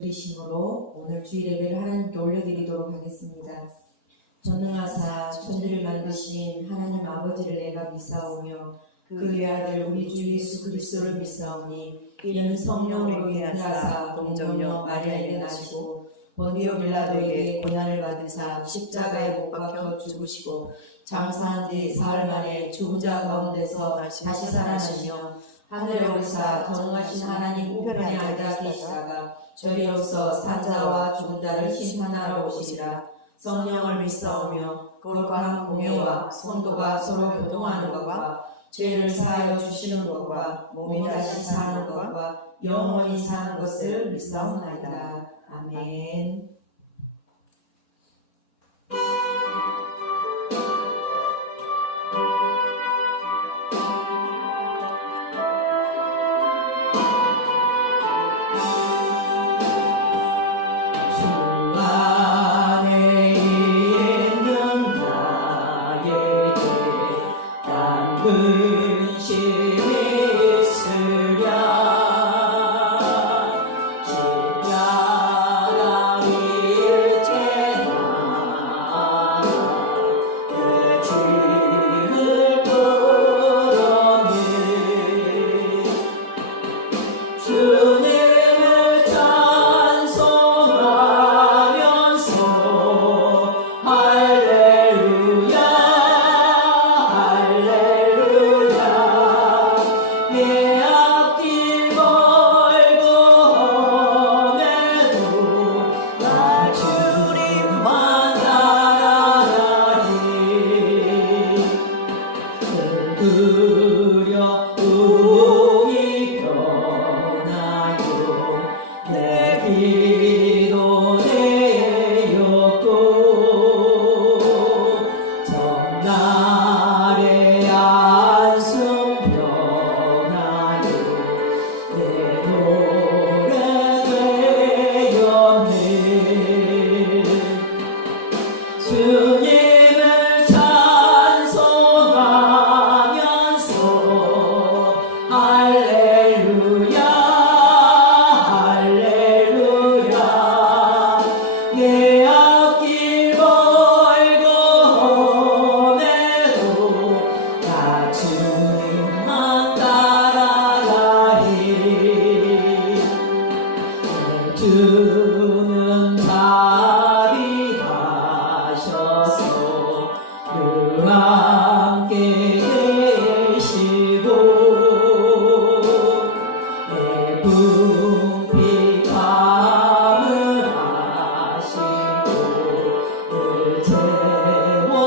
드리심으로 오늘 주일 예배를 하나님께 올려드리도록 하겠습니다. 전능하사 천지를 만드신 하나님 아버지를 내가 믿사오며 그의 아들 우리 주 예수 그리스도를 믿사오니 이는 성령으로 잉태하사 동정녀 마리아에게 나시고 본디오 빌라도에게 고난을 받으사 십자가에 못 박혀 죽으시고 장사한 뒤 사흘 만에 죽은 자 가운데서 다시 살아나시며 하늘에 오르사 전능하신 하나님 우편에 앉아 계시다가 저리로서 산자와 죽은 자를 심판하러 오시리라. 성령을 믿사오며 거룩한 한 공예와 성도가 서로 교통하는 것과 죄를 사하여 주시는 것과 몸이 다시 사는 것과 영원히 사는 것을 믿사옵나이다. 아멘. 주는 자비하셔서 늘 함께 계시고 내 궁핍함을 아시고 늘 채워주시네.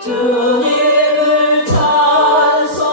주님을 찬송하면서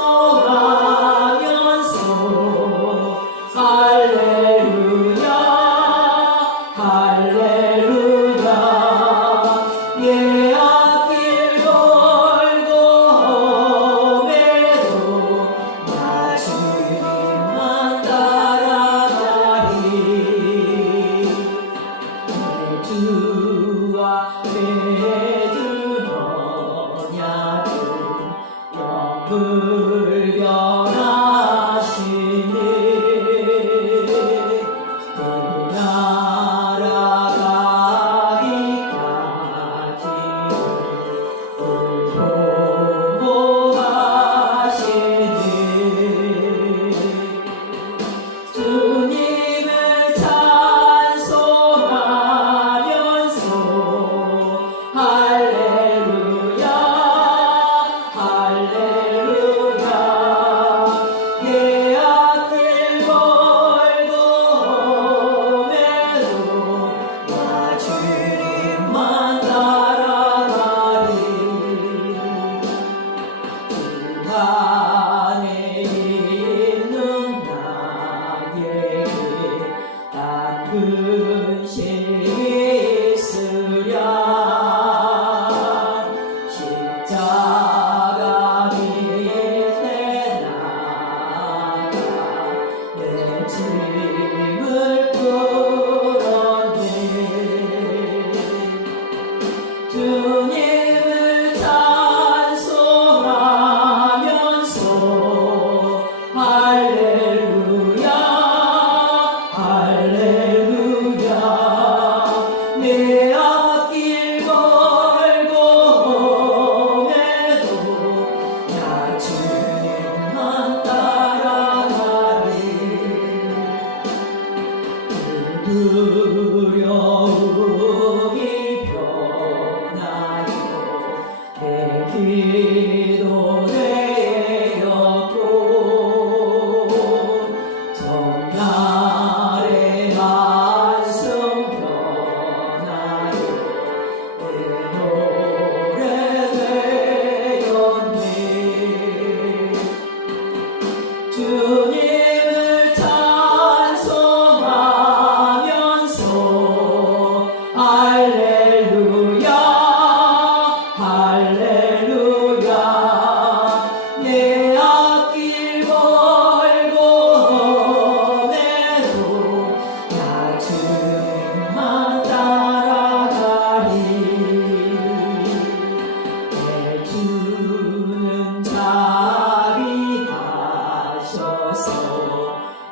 주님을 찬송하면서 할렐루야 할렐루야 내 앞길 멀고 험해도 나 주님만 따라가리 내 주는 자비하셔서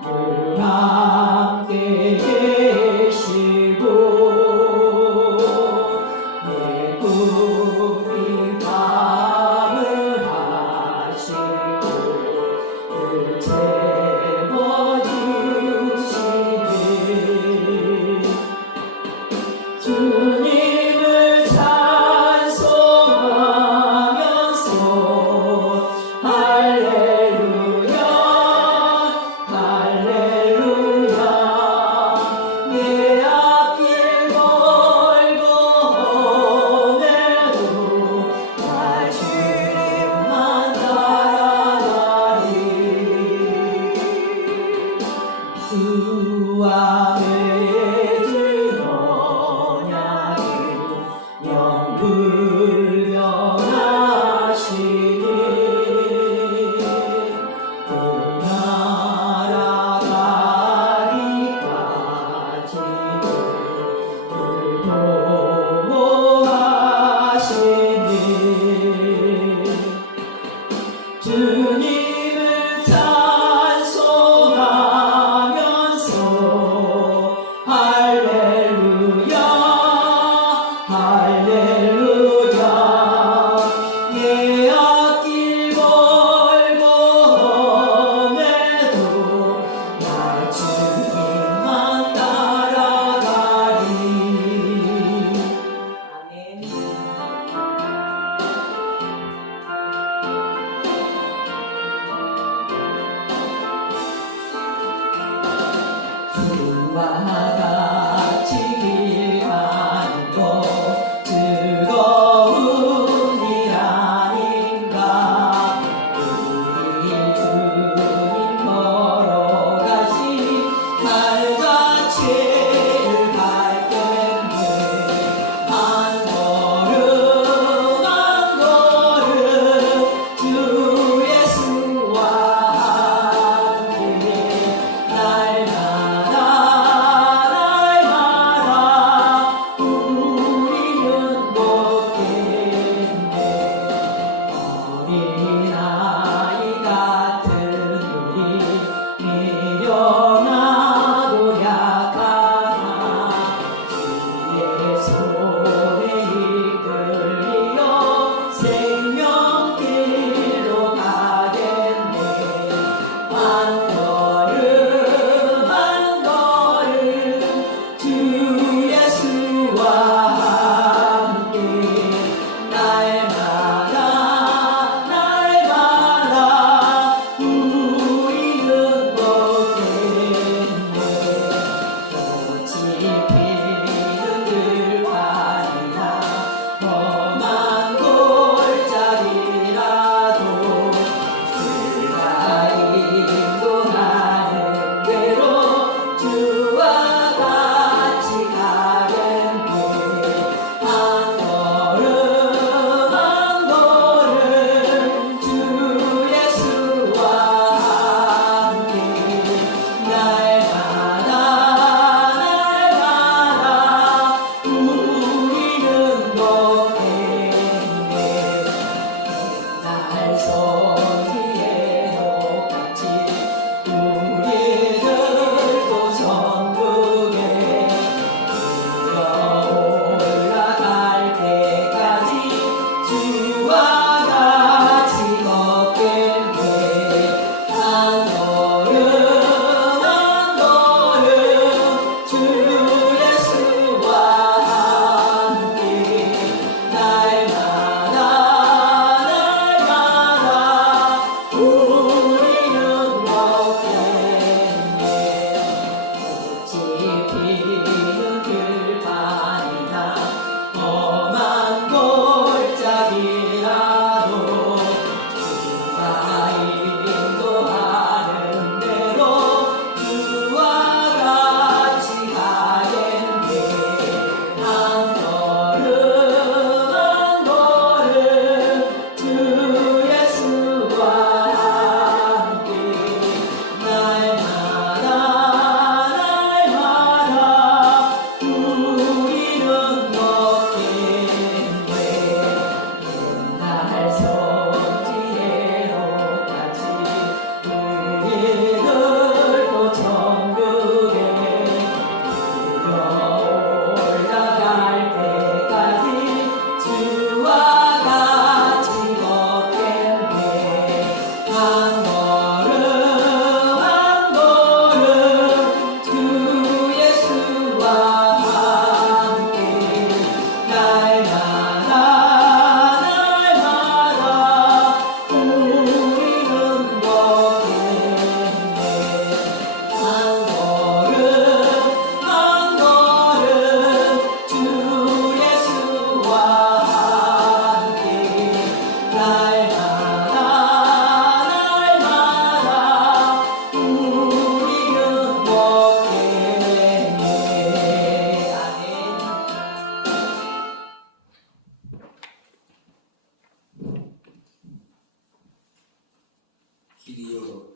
늘 함께 계시고 내 꿈이 밤을 하시고 늘 채워주시네 주님을 찬송하면서 할렐루야 할렐루야 내 앞길 멀고 험해도 나 주님만 따라가리 주와 맺은 언약을 영불변하시니 그 나라 가기까지도 늘 보호하시니 주님을 찬송하면서 할렐루야 할렐루야 내 앞길 멀고 험해도 나 주님만 따라가리 아멘 주와 같이 길 가는 것 즐거운 일 아닌가 우리 주님 걸어가신 날 자체를 갈 텐데 한 걸음 한 걸음 주 예수와 함께 날마다 우리는 걷겠네 어린아이 같은 우리 미련하고 약하나 주의 손에 이끌리어 생명길로 가겠네 한 걸음 한 걸음 주 예수와 함께 날마다 우리는 걷겠네 꽃이 피는 들판이나 험한 골짜기라도 주가 인도하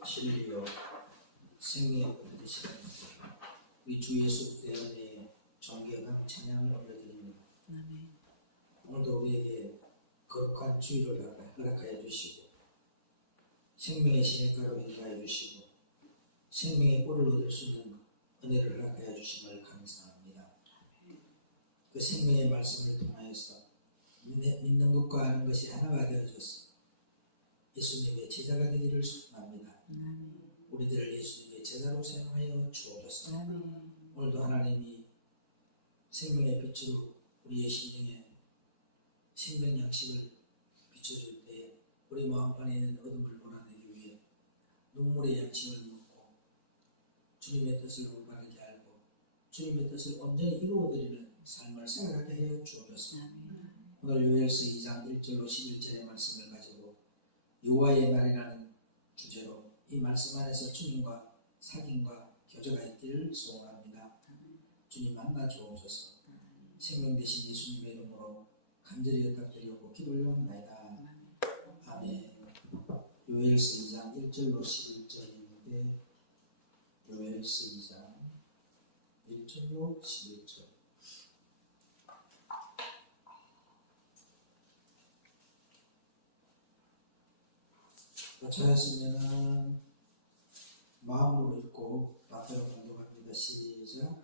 진리요 생명의 불 되시는 우리 주 예수 그리스도의 존귀한 찬양을 올려드립니다. 오늘도 우리에게 거룩한 주일을 허락하여 주시고 생명의 시냇가로 인도하여 주시고 생명의 꿀을 얻을 수 있는 은혜를 허락하여 주심을 감사합니다. 그 생명의 말씀을 통하여서 믿는 것과 아는 것이 하나가 되어져서 예수님의 제자가 되기를 소원합니다. 우리들을 예수님의 제자로 사용하여 주옵소서. 오늘도 하나님이 생명의 빛으로 우리의 심령에 생명 양식을 비춰줄 때 우리 마음판에 있는 어둠을 몰아내기 위해 눈물의 양식을 먹고 주님의 뜻을 올바르게 알고 주님의 뜻을 온전히 이루어드리는 삶을 살아가게 하여 주옵소서. 오늘 요엘서 2장 1절로 11절의 말씀을 가지고 여호와의 날이라는 주제로 이 말씀 안에서 주님과 사귐과 교제가 있기를 소원합니다. 주님 만나 주옵소서. 생명 되신 예수님의 이름으로 간절히 부탁드리고 기도 올려옵나이다. 아멘. 요엘서 2장 1절로 11절인데 요엘서 2장 1절로 11절. 찾았으면 마음으로 읽고 앞으로 감독합니다. 시작.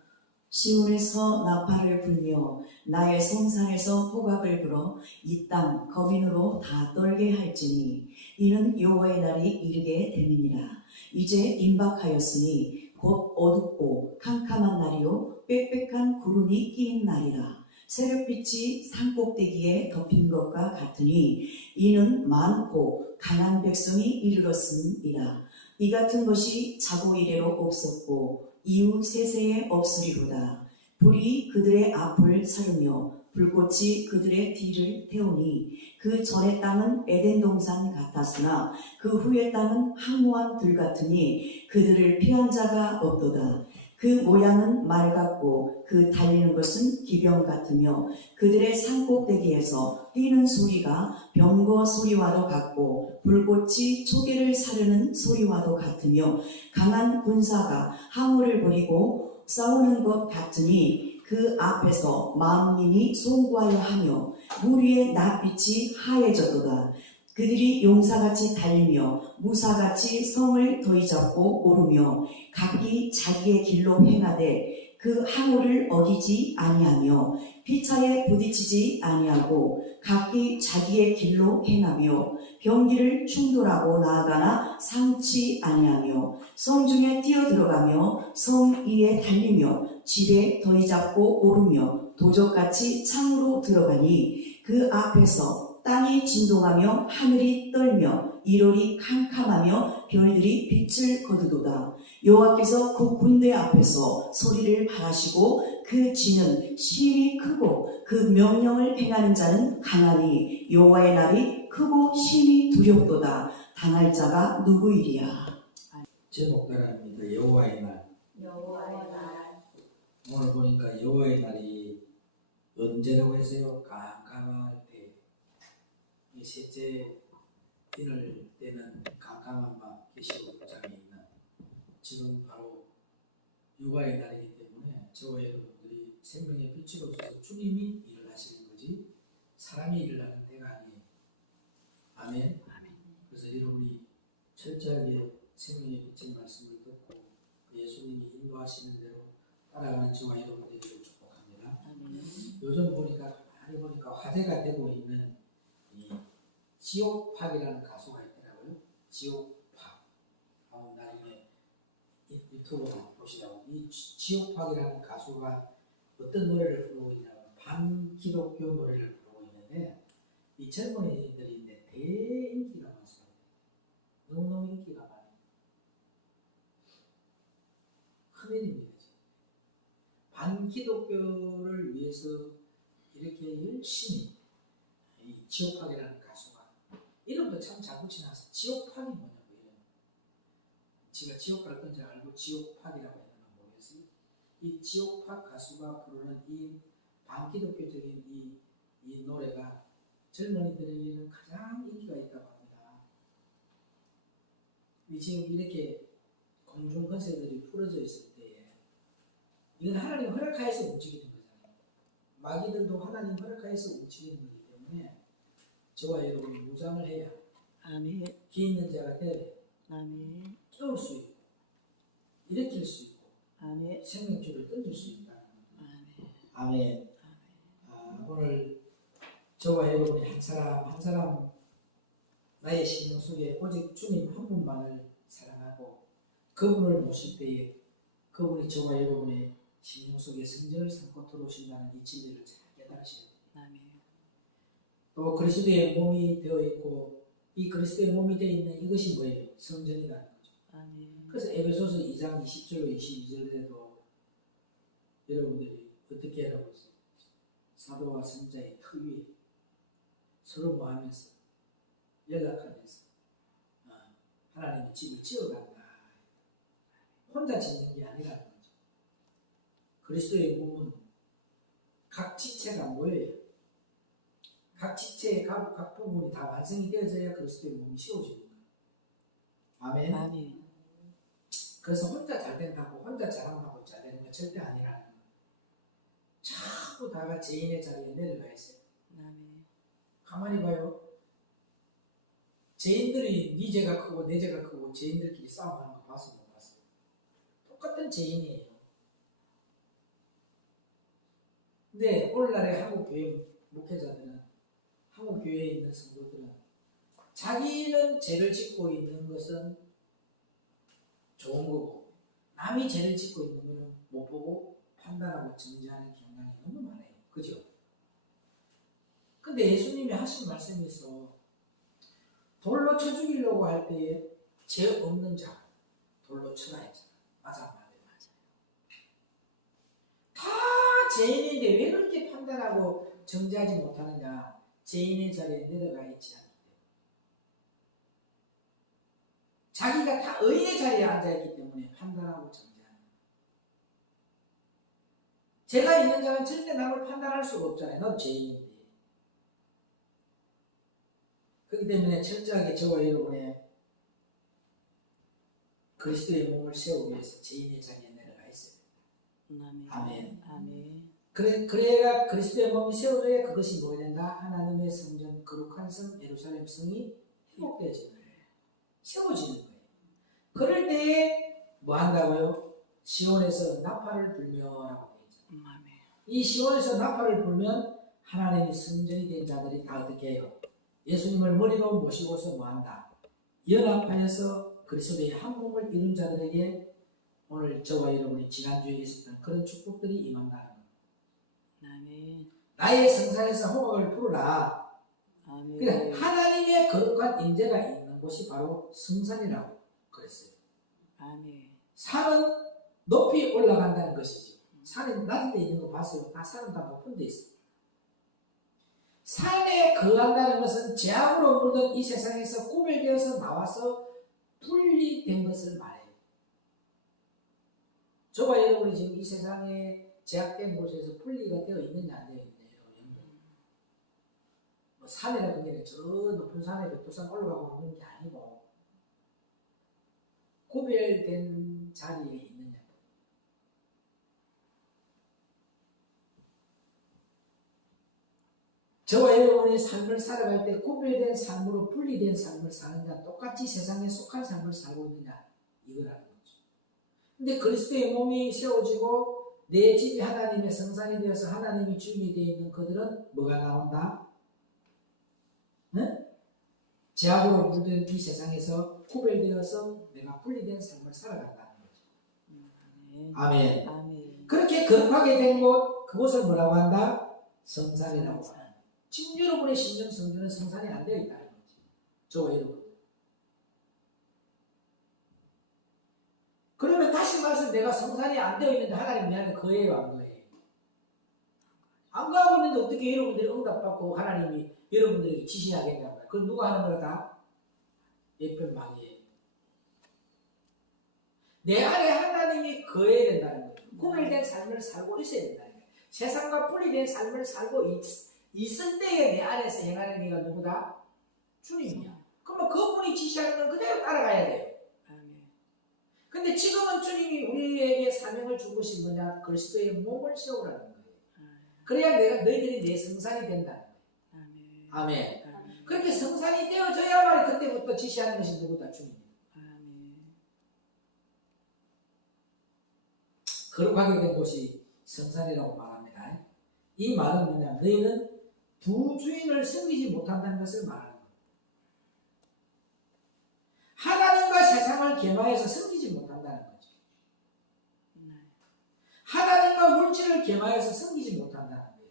시온에서 나팔을 불며 나의 성산에서 호각을 불어 이 땅 거민으로 다 떨게 할지니 이는 여호와의 날이 이르게 됨이니라. 이제 임박하였으니 곧 어둡고 캄캄한 날이요 빽빽한 구름이 끼인 날이라. 새벽빛이 산꼭대기에 덮인 것과 같으니 이는 많고 강한 백성이 이르렀음이라. 이 같은 것이 자고 이래로 없었고 이후 세세에 없으리로다. 불이 그들의 앞을 사르며 불꽃이 그들의 뒤를 태우니 그 전의 땅은 에덴 동산 같았으나 그 후의 땅은 황무한 들 같으니 그들을 피한 자가 없도다. 그 모양은 말 같고 그 달리는 것은 기병 같으며 그들의 산꼭대기에서 뛰는 소리가 병거 소리와도 같고 불꽃이 초계를 사르는 소리와도 같으며 강한 군사가 항우를 벌이고 싸우는 것 같으니 그 앞에서 만민이 송구하여 하며 물 위에 낮빛이 하얘졌도다. 그들이 용사같이 달리며 무사같이 성을 더이잡고 오르며 각기 자기의 길로 행하되 그 항우를 어기지 아니하며 피차에 부딪히지 아니하고 각기 자기의 길로 행하며 병기를 충돌하고 나아가나 상치 아니하며 성중에 뛰어들어가며 성 위에 달리며 집에 더이잡고 오르며 도적같이 창으로 들어가니 그 앞에서 땅이 진동하며 하늘이 떨며 이롤이 캄캄하며 별들이 빛을 거두도다. 여호와께서 그 군대 앞에서 소리를 발하시고 그 진은 심히 크고 그 명령을 행하는 자는 강하니 여호와의 날이 크고 심히 두렵도다. 당할 자가 누구이리야. 제목 따라합니다. 여호와의 날. 여호와의 날. 오늘 보니까 여호와의 날이 언제라고 했어요? 깜깜할 때. 이 셋째 인을 때는 깜깜한 밤 계시록장에 있는 지금 바로 여호와의 날이기 때문에 저와 여러분들이 생명의 빛으로서 주님이 일을 하시는 거지 사람이 일을 하는 때가 아니에요. 아멘. 그래서 여러분이 철저하게 생명의 빛의 말씀을 듣고 예수님이 인도하시는 대로 따라가는 저와 여러분들에게 축복합니다. 요즘 보니까 많이 보니까 화제가 되고 있는 이 지옥팍이라는 가수가 있더라고요. 지옥팍. 나중에 유튜브로 보시라고. 이 지옥팍이라는 가수가 어떤 노래를 부르고 있냐면 반기독교 노래를 부르고 있는데 이 젊은이들인데 대인기가 많습니다. 너무너무 인기가 많아요. 큰일입니다. 반기독교를 위해서 이렇게 열심히 이 지옥팍이라는 가수가 이름도 참 잘 붙여놨어. 지옥팍이 뭐냐고 이름. 지가 지옥 갈 건지 알고 지옥팍이라고 했는가 모르겠어요. 이 지옥팍 가수가 부르는 이 반기독교적인 이 노래가 젊은이들에게는 가장 인기가 있다고 합니다. 지금 이렇게 공중 권세들이 풀어져 있을 때에 이건 하나님 허락하에서 움직이는 거잖아요. 마귀들도 하나님 허락하에서 움직이는 거기 때문에 저와 여러분이 무장을 해야 아멘. 기 있는 자가 되어야 돼요. 아멘. 깨울 수 있고 일으킬 수 있고 아멘. 생명줄을 던질 수 있다는 거예요. 아멘. 아멘. 오늘 저와 여러분이 한 사람 한 사람 나의 심령 속에 오직 주님 한 분만을 사랑하고 그분을 모실 때에 그분이 저와 여러분의 심령 속에 성전을 삼고 들어오신다는 이 진리를 잘 깨달으셔야 돼요. 아멘. 또 그리스도의 몸이 되어 있고 이 그리스도의 몸이 되어 있는 이것이 뭐예요? 성전이라는 거죠. 아멘. 그래서 에베소서 2장 20절로 22절에도 여러분들이 어떻게 하라고 했어요? 사도와 선자의 터 위에 서로 모하면서 연락하면서 하나님의 집을 지어간다. 혼자 짓는 게 아니라는 거죠. 그리스도의 몸은 각 지체가 모여요. 각 지체의 각 부분이 다 완성이 되어져야 그리스도의 몸이 세워지는 거예요. 아멘. 아멘. 그래서 혼자 잘 된다고 혼자 잘한다고 잘 되는 건 절대 아니라는 거예요. 자꾸 다가 죄인의 자리에 내려가 있어요. 아멘. 가만히 봐요. 죄인들이 네 죄가 크고 내 죄가 크고 죄인들끼리 싸움하는 거 봤어 못 봤어요? 똑같은 죄인이에요. 근데 오늘날의 한국 교회 목회자들은 한국 교회에 있는 성도들은 자기는 죄를 짓고 있는 것은 좋은 거고 남이 죄를 짓고 있는 것은 못 보고 판단하고 정죄하는 경향이 너무 많아요. 그죠? 근데 예수님이 하신 말씀이 있어. 돌로 쳐 죽이려고 할 때에 죄 없는 자 돌로 쳐라 했잖아. 맞아 안 맞아요? 다 죄인인데 왜 그렇게 판단하고 정죄하지 못하느냐? 죄인의 자리에 내려가 있지 않기 때문에. 자기가 다 의인의 자리에 앉아있기 때문에 판단하고 정죄하는 거예요. 죄가 있는 자는 절대 남을 판단할 수가 없잖아요. 너 죄인인데. 그렇기 때문에 철저하게 저와 여러분의 그리스도의 몸을 세우기 위해서 죄인의 자리에 내려가 있어요. 아멘. 아멘. 그래야 그리스도의 몸이 세워져야 그것이 뭐가 된다? 하나님의 성전, 거룩한 성, 예루살렘 성이 회복되어지는 거예요. 세워지는 거예요. 그럴 때에 뭐 한다고요? 시온에서 나팔을 불며라고 되어 있잖아요. 아멘. 이 시온에서 나팔을 불면 하나님의 성전이 된 자들이 다 어떻게 해요? 예수님을 머리로 모시고서 뭐한다? 연합하여서 그리스도의 한 몸을 이룬 자들에게 오늘 저와 여러분이 지난주에 있었던 그런 축복들이 임한다는 거예요. 아멘. 나의 성산에서 호각을 부르라. 아멘. 그러니까 하나님의 거룩한 임재가 있는 곳이 바로 성산이라고 그랬어요. 아멘. 산은 높이 올라간다는 것이지. 산이 낮은 데 있는 거 봤어요? 다 산은 다 높은 데 있어요. 산에 거한다는 것은 죄악으로 물든 이 세상에서 구별되어서 나와서 분리된 것을 말해요. 저와 여러분이 지금 이 세상에 제약된 곳에서 분리가 되어 있느냐 안 되어 있느냐 뭐 산이라는 게 저 높은 산에 백두산 올라가고 있는 게 아니고 구별된 자리에 있느냐. 저와 여러분이 삶을 살아갈 때 구별된 삶으로 분리된 삶을 사느냐 똑같이 세상에 속한 삶을 살고 있느냐 이거라는 거죠. 근데 그리스도의 몸이 세워지고 내 집이 하나님의 성산이 되어서 하나님이 주인이 되어 있는 그들은 뭐가 나온다? 응? 죄악으로 물든 이 세상에서 구별되어서 내가 분리된 삶을 살아간다는 거죠. 아멘. 아멘. 그렇게 거룩하게 된 곳, 그곳을 뭐라고 한다? 성산이라고 한다. 지금 여러분의 심령 성전은 성산이 안 되어 있다는 거지. 저와 여러분. 그러면 다시 말해서 내가 성산이 안 되어 있는데 하나님 내 안에 거예요, 안 거예요? 안 가고 있는데 어떻게 여러분들이 응답받고 하나님이 여러분들에게 지시하겠냐는 거야. 그건 누가 하는 거다? 예쁜 마귀예요. 내 안에 하나님이 거해야 된다는 거예요. 구별된 삶을 살고 있어야 된다는 거예요. 세상과 분리된 삶을 살고 있을 때에 내 안에서 행하는 이가 누구다? 주님이야. 그러면 그분이 지시하는 건 그대로 따라가야 돼요. 근데 지금은 주님이 우리에게 사명을 준 것이 뭐냐? 그리스도의 몸을 세우라는 거예요. 그래야 너희들이 내 성산이 된다는 거예요. 아멘. 그렇게 성산이 되어져야만 그때부터 지시하는 것이 누구다? 주님입니다. 거룩하게 된 곳이 성산이라고 말합니다. 이 말은 뭐냐? 너희는 두 주인을 섬기지 못한다는 것을 말하는 거예요. 하나님과 세상을 계마해서 섬기지 못한다는 거죠. 하나님과 물질을 계마해서 섬기지 못한다는 거예요.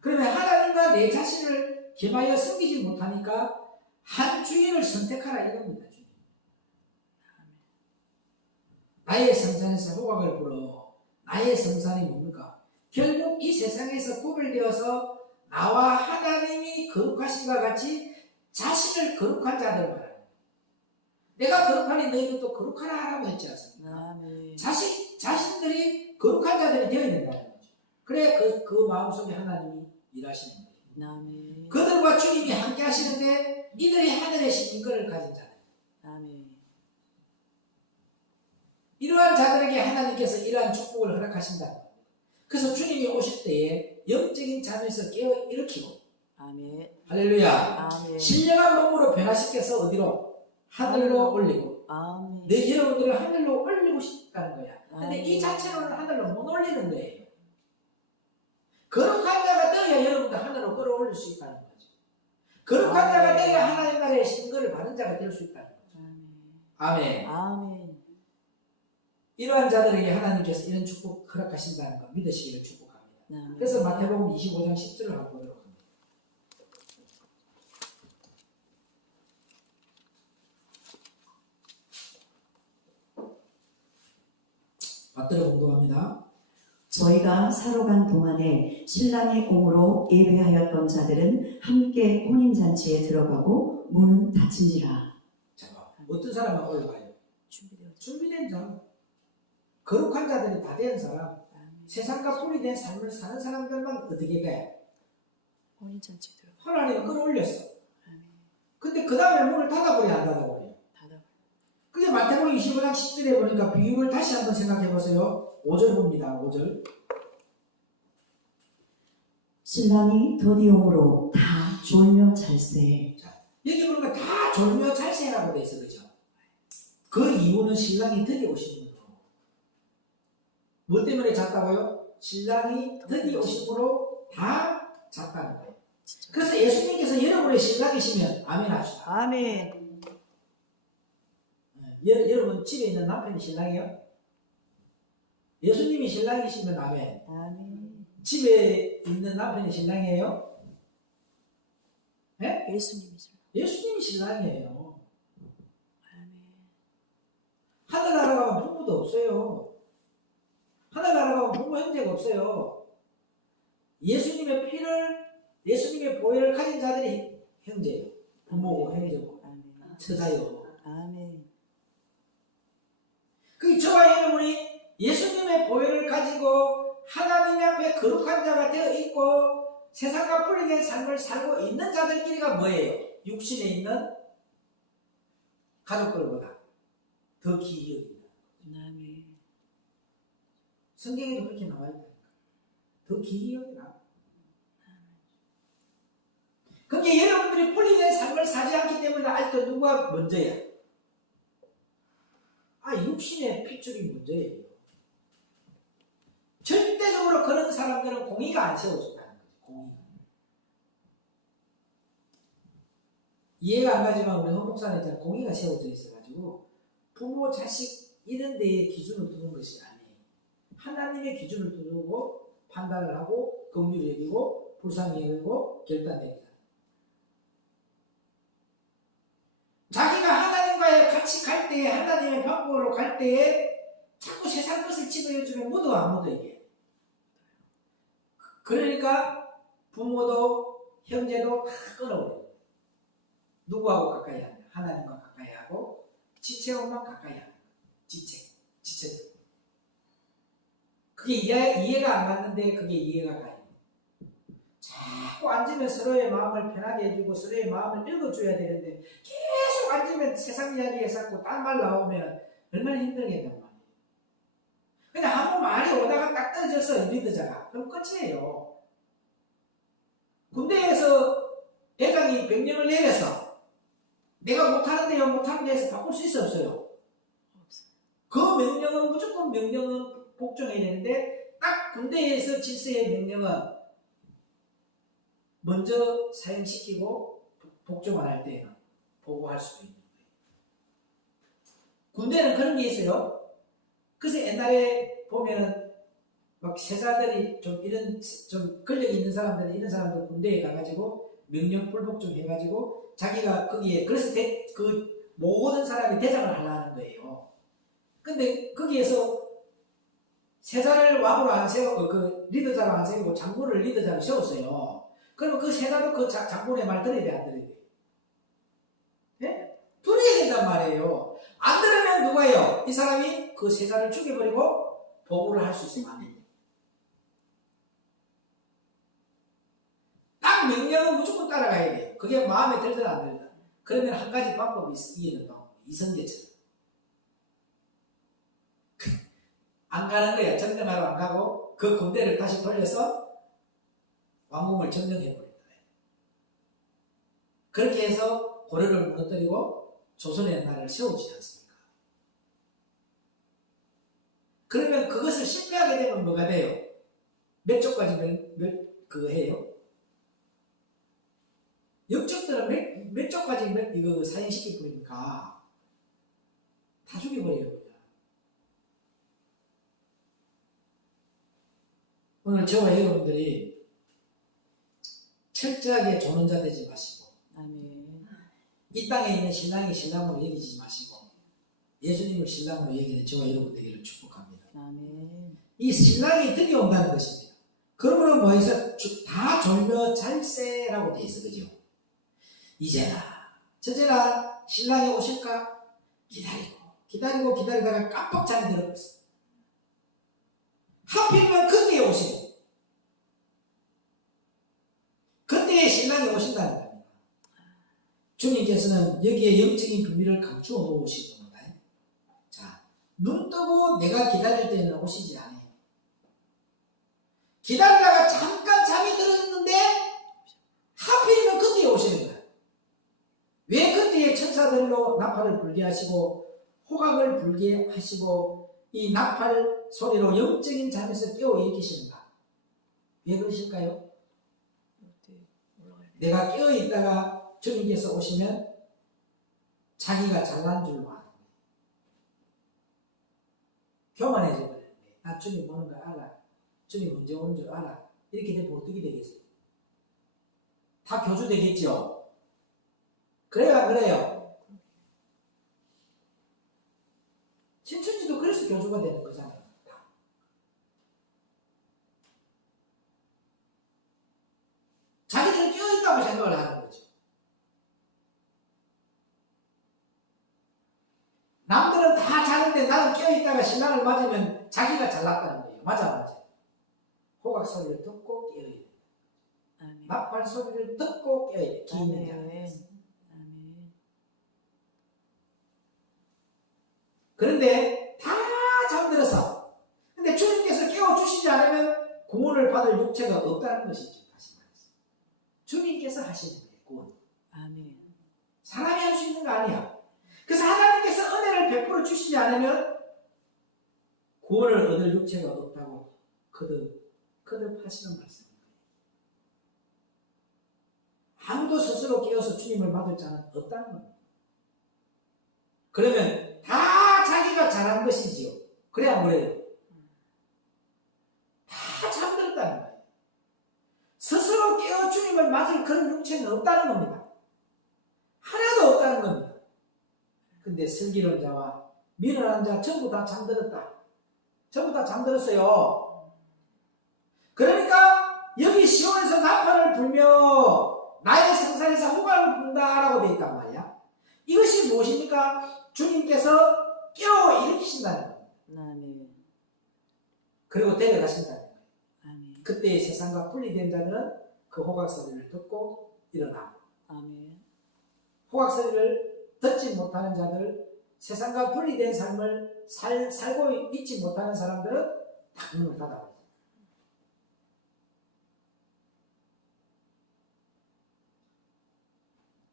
그러면 하나님과 내 자신을 계마하여 섬기지 못하니까 한 주인을 선택하라 이겁니다. 주인. 나의 성산에서 호각을 불어. 나의 성산이 뭡니까? 결국 이 세상에서 구별되어서 나와 하나님이 거룩하신과 같이 자신을 거룩한 자들 말합니다. 내가 거룩하니 너희들도 거룩하라 하라고 했지 않습니까? 자신들이 거룩한 자들이 되어야 된다는 거죠. 그래 그 마음속에 하나님이 일하시는 거예요. 그들과 주님이 함께 하시는데 이들이 하늘의 신인권을 가진 자들. 이러한 자들에게 하나님께서 이러한 축복을 허락하신다. 그래서 주님이 오실 때에 영적인 잠에서 깨어 일으키고 할렐루야. 신령한 몸으로 변화시켜서 어디로? 하늘로 올리고 여러분들을 하늘로 올리고 싶다는 거야. 근데 이 자체로는 하늘로 못 올리는 거예요. 거룩한 자가 되어야 여러분들 하늘로 끌어올릴 수 있다는 거죠. 거룩한 자가 되어야 하나님 나라의 신거를 받은 자가 될 수 있다는 거죠. 아멘. 이러한 자들에게 하나님께서 이런 축복 허락하신다는 거 믿으시기를 축복합니다. 그래서 마태복음 25장 10절을 한번 보도록 합니다. 받들어 공부합니다. 저희가 사러 간 동안에 신랑의 공으로 예배하였던 자들은 함께 혼인잔치에 들어가고 문은 닫힌지라. 자, 어떤 사람만 올라가요? 준비된 자. 거룩한 자들이 다 된 사람. 세상과 분리된 삶을 사는 사람들만 어떻게 돼? 혼인잔치에 들어가. 하나님은 끌어올렸어. 근데 그 다음에 문을 닫아버려 안 닫아버려? 그게 마태복음 25장 10절에 보니까 비유를 다시 한번 생각해 보세요. 5절 봅니다. 5절. 신랑이 더디옴으로 다 졸며 잘세. 자, 여기 보니까 다 졸며 잘세라고 돼 있어. 그죠? 그 이유는 신랑이 드디 오심으로. 뭐 때문에 잤다고요? 신랑이 드디 오심으로 다 잤다는 거예요. 그래서 예수님께서 여러분의 신랑이시면 아멘 합시다. 아멘. 여러분 집에 있는 남편이 신랑이요? 예수님이 신랑이시면 아멘. 집에 있는 남편이 신랑이에요? 네? 예수님이 신랑이에요. 하늘나라 가면 부모도 없어요. 하늘나라 가면 부모 형제가 없어요. 예수님의 보혈을 가진 자들이 형제예요. 부모고 형제고 처자요. 그 저와 여러분이 예수님의 보혈을 가지고 하나님 앞에 거룩한 자가 되어 있고 세상과 분리된 삶을 살고 있는 자들끼리가 뭐예요? 육신에 있는 가족들보다 더 귀히 여깁니다. 성경에도 그렇게 나와 있다니까. 더 귀히 여기라. 그게 여러분들이 분리된 삶을 살지 않기 때문에 아직도 누가 먼저야? 육신의 핏줄이 문제예요. 절대적으로 그런 사람들은 공의가 안 세워진다는 거죠. 공의가. 이해가 안 가지만 우리 헌목사는 공의가 세워져 있어가지고 부모, 자식 이런 데에 기준을 두는 것이 아니에요. 하나님의 기준을 두고 판단을 하고 긍휼히 여기고 불쌍히 여기고 결단됩니다. 자기가 하나님과의 같이 갈 때에 하나님의 방법으로 갈 때에 자꾸 세상 것을 집어여주면 묻어 안 묻어 이게. 그러니까 부모도 형제도 다 끌어올려요. 누구하고 가까이 하냐? 하나님과 가까이 하고 지체원만 가까이 하는 거예요. 지체. 그게 이해가 안 갔는데 그게 이해가 가요. 자꾸 앉으면 서로의 마음을 편하게 해주고 서로의 마음을 읽어줘야 되는데 계속 앉으면 세상 이야기에 자꾸 딴 말 나오면 얼마나 힘들겠단 말이에요. 그냥 한번 말이 오다가 딱 떨어져서 리더자가 그럼 끝이에요. 군대에서 대장이 명령을 내려서 내가 못하는데요 못하는데 해서 바꿀 수 있어 없어요? 그 명령은 무조건 명령은 복종해야 되는데 딱 군대에서 질서의 명령은 먼저 사용시키고 복종을 할 때는 보고할 수도 있는 거예요. 군대는 그런 게 있어요. 그래서 옛날에 보면은 막 세자들이 좀 이런 좀 권력이 있는 사람들은 이런 사람들 군대에 가가지고 명령 불복종 해가지고 자기가 거기에 그래서 그 모든 사람이 대장을 하려는 거예요. 근데 거기에서 세자를 왕으로 안 세우고 그 리더자로 안 세우고 장군을 리더자로 세웠어요. 그러면 그 세자도 그 장군의 말 들어야 돼 안 들어야 돼? 네? 들어야 된단 말이에요. 안 들으면 누가요? 이 사람이 그 세자를 죽여버리고 보고를 할 수 있으면 안 됩니다. 딱 명령은 무조건 따라가야 돼요. 그게 마음에 들든 안 들든. 그러면 한 가지 방법이 이해는 방법. 이성계처럼. 안 가는 거야. 점령하러 안 가고 그 군대를 다시 돌려서 왕궁을 점령해버린다. 그렇게 해서 고려를 무너뜨리고 조선의 나라를 세우지 않습니까? 그러면 그것을 실패하게 되면 뭐가 돼요? 몇 쪽까지 그거 해요? 역적들은 몇 쪽까지 이거 사형시킬 거니까 다 죽여버려요. 오늘 저와 여러분들이 철저하게 조는 자 되지 마시고 아멘. 이 땅에 있는 신랑이 신랑으로 여기지 마시고 예수님을 신랑으로 여기는 저와 여러분 되기를 축복합니다. 아멘. 이 신랑이 드디어 온다는 것입니다. 그러므로 뭐해서 다 졸며 잘세라고 돼 있어. 그죠? 이제나 저제나 신랑이 오실까 기다리다가 깜빡 잠이 들어버렸어. 하필이면 그때에 오시고 그때에 신랑이 오신다는 겁니다. 주님께서는 여기에 영적인 비밀을 감추어 놓으신 겁니다. 자, 눈 뜨고 내가 기다릴 때는 오시지 않아요. 기다리다가 잠깐 잠이 들었는데 하필이면 그때에 오시는 거예요. 왜 그때에 천사들로 나팔을 불게 하시고 호각을 불게 하시고 이 나팔 소리로 영적인 잠에서 깨워 일으키시는가? 왜 그러실까요? 내가 깨어 있다가 주님께서 오시면 자기가 잘난 줄로 아는 거예요. 교만해져 버리는 거예요. 나 주님 오는 거 알아. 주님 언제 오는 줄 알아. 이렇게 되면 어떻게 되겠어요? 다 교주 되겠죠? 그래요, 안 그래요? 신천지도 그래서 교주가 되는 거잖아요. 자기들은 깨어있다고 생각을 하는 거죠. 남들은 다 자는데 나는 깨어있다가 신랑을 맞으면 자기가 잘났다는 거예요. 맞아. 호각 소리를 듣고 깨어야 돼. 나팔 소리를 듣고 깨어야 돼. 기는 자에서. 그런데 다 잠들어서 근데 주님께서 깨워주시지 않으면 구원을 받을 육체가 없다는 것이죠. 다시 말해서 주님께서 하시는 거예요. 구원. 아멘. 사람이 할 수 있는 거 아니야. 그래서 하나님께서 은혜를 베풀어 주시지 않으면 구원을 얻을 육체가 없다고 거듭하시는 말씀입니다. 아무도 스스로 깨어서 주님을 받을 자는 없다는 겁니다. 그러면 다 자기가 잘한 것이지요. 그래 안 그래요? 다 잠들었다는 거예요. 스스로 깨어 주님을 맞을 그런 육체는 없다는 겁니다. 하나도 없다는 겁니다. 근데 슬기론자와 미련한 자 전부 다 잠들었다. 전부 다 잠들었어요. 그러니까 여기 시온에서 나팔을 불며 나의 성산에서 호각을 분다라고 되어 있단 말이야. 이것이 무엇입니까? 주님께서 깨워 일으키신다는 겁니다. 아멘. 그리고 데려가신다는 거예요. 아멘. 그때 세상과 분리된 자들은 그 호각 소리를 듣고 일어나고 아멘. 호각 소리를 듣지 못하는 자들 세상과 분리된 삶을 살고 있지 못하는 사람들은 딱 눈을 닫아버려요.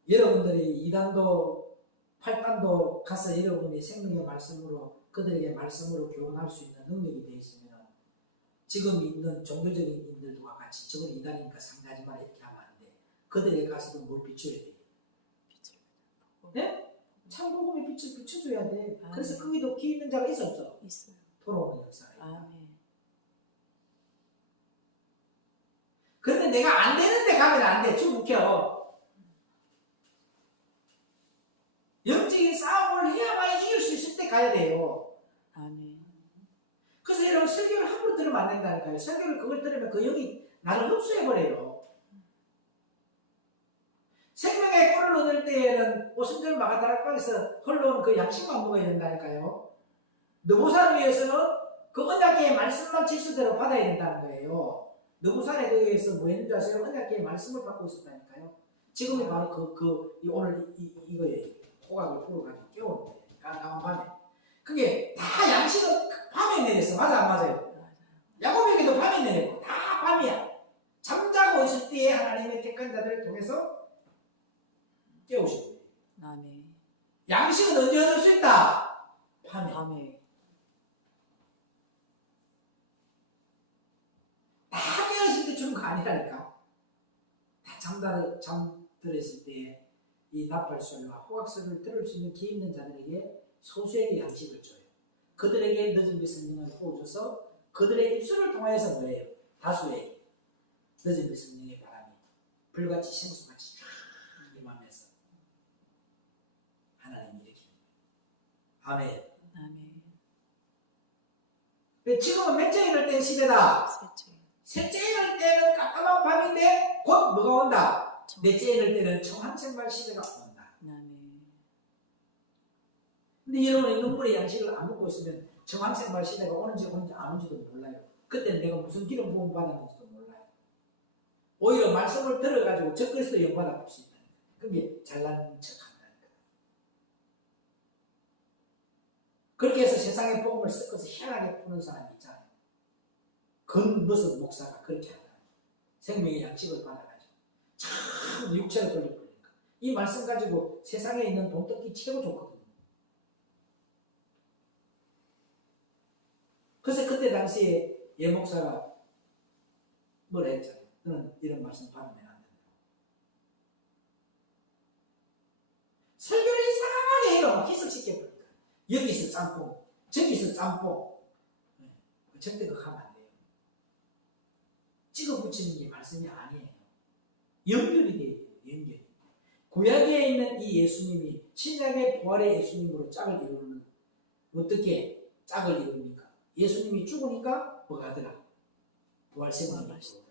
여러분들이 이단도 8단도 가서 여러분이 생명의 말씀으로 그들에게 말씀으로 교훈할 수 있는 능력이 되어 있으면 지금 있는 종교적인 인들과 같이 저건 이단이니까 상대하지 마라 이렇게 하면 안 돼. 그들에게 가서도 뭘 비춰야 돼. 네? 참복음의 빛을 비춰줘야 돼. 그래서 거기도 귀 있는 자가 있어 없어? 있어요. 돌아오는 역사가 있다. 아멘. 그런데 내가 안 되는데 가면 안 돼. 쭉 묵혀. 영적인 싸움을 해야만 이길 수 있을 때 가야 돼요. 아멘. 그래서 여러분 설교를 함부로 들으면 안 된다니까요. 설교를 그걸 들으면 그 영이 나를 흡수해버려요. 생명의 꿀을 얻을 때에는 오순절 마가다락방에서 흘러오는 그 양식만 먹어야 된다니까요. 느부산을 위해서는 그 언약계의 말씀만 질서대로 받아야 된다는 거예요. 느부산에 의해서 뭐 했는지 아세요? 언약계의 말씀을 받고 있었다니까요. 지금이 바로 오늘 이거예요. 호각을 풀어가지고 깨우는 거예요. 깜깜한 밤에. 그게 다 양식은 밤에 내렸어. 맞아 안 맞아요? 야곱에게도 밤에 내렸고 다 밤이야. 잠자고 있을 때에 하나님의 택한 자들을 통해서 깨우시는 거예요. 아멘. 양식은 언제 얻을 수 있다? 밤에. 아멘. 다 깨어있을 때 주는 거 아니라니까. 다 잠들었을 때 이 나팔소리와 호각소리를 들을 수 있는 귀 있는 자들에게 소수에게 양식을 줘요. 그들에게 늦은 비 성령을 부어줘서 그들의 입술을 통하여서 뭐예요? 다수에게 늦은 비 성령의 바람이 불같이 생수같이 임하면서 하나님이 일으킵니다. 아멘. 아멘. 지금은 몇째 이럴 때 시대다. 셋째. 셋째 이럴 때는 깜깜한 밤인데 곧 뭐가 온다? 넷째 이럴 때는 청한생발 시대가 온다. 아멘. 근데 여러분이 눈물의 양식을 안 먹고 있으면 청한생발 시대가 오는지 안 오는지도 몰라요. 그때는 내가 무슨 기름 부음 받았는지도 몰라요. 오히려 말씀을 들어가지고 적그리스도 영받아 볼 수 있다. 그게 잘난 척한다니까. 그렇게 해서 세상의 복음을 섞어서 희한하게 푸는 사람이 있잖아요. 무슨 목사가 그렇게 한다. 생명의 양식을 받아가지고 참 육체를 돌려버리니까 이 말씀 가지고 세상에 있는 돈 뜯기 최고 좋거든요. 그래서 그때 당시에 예 목사가 뭐라 했잖아요. 너는 이런 말씀 받으면 안 된다. 설교를 이상하게 해요. 막 희석시켜버리니까. 여기서 짬뽕, 저기서 짬뽕. 절대 그거 하면 안 돼요. 찍어 붙이는 게 말씀이 아니에요. 연결이 돼야 돼요. 연결이. 구약에 있는 이 예수님이 신약의 부활의 예수님으로 짝을 이루는 어떻게 짝을 이룹니까? 예수님이 죽으니까 뭐가 하더라? 부활 생명이 들어오더라.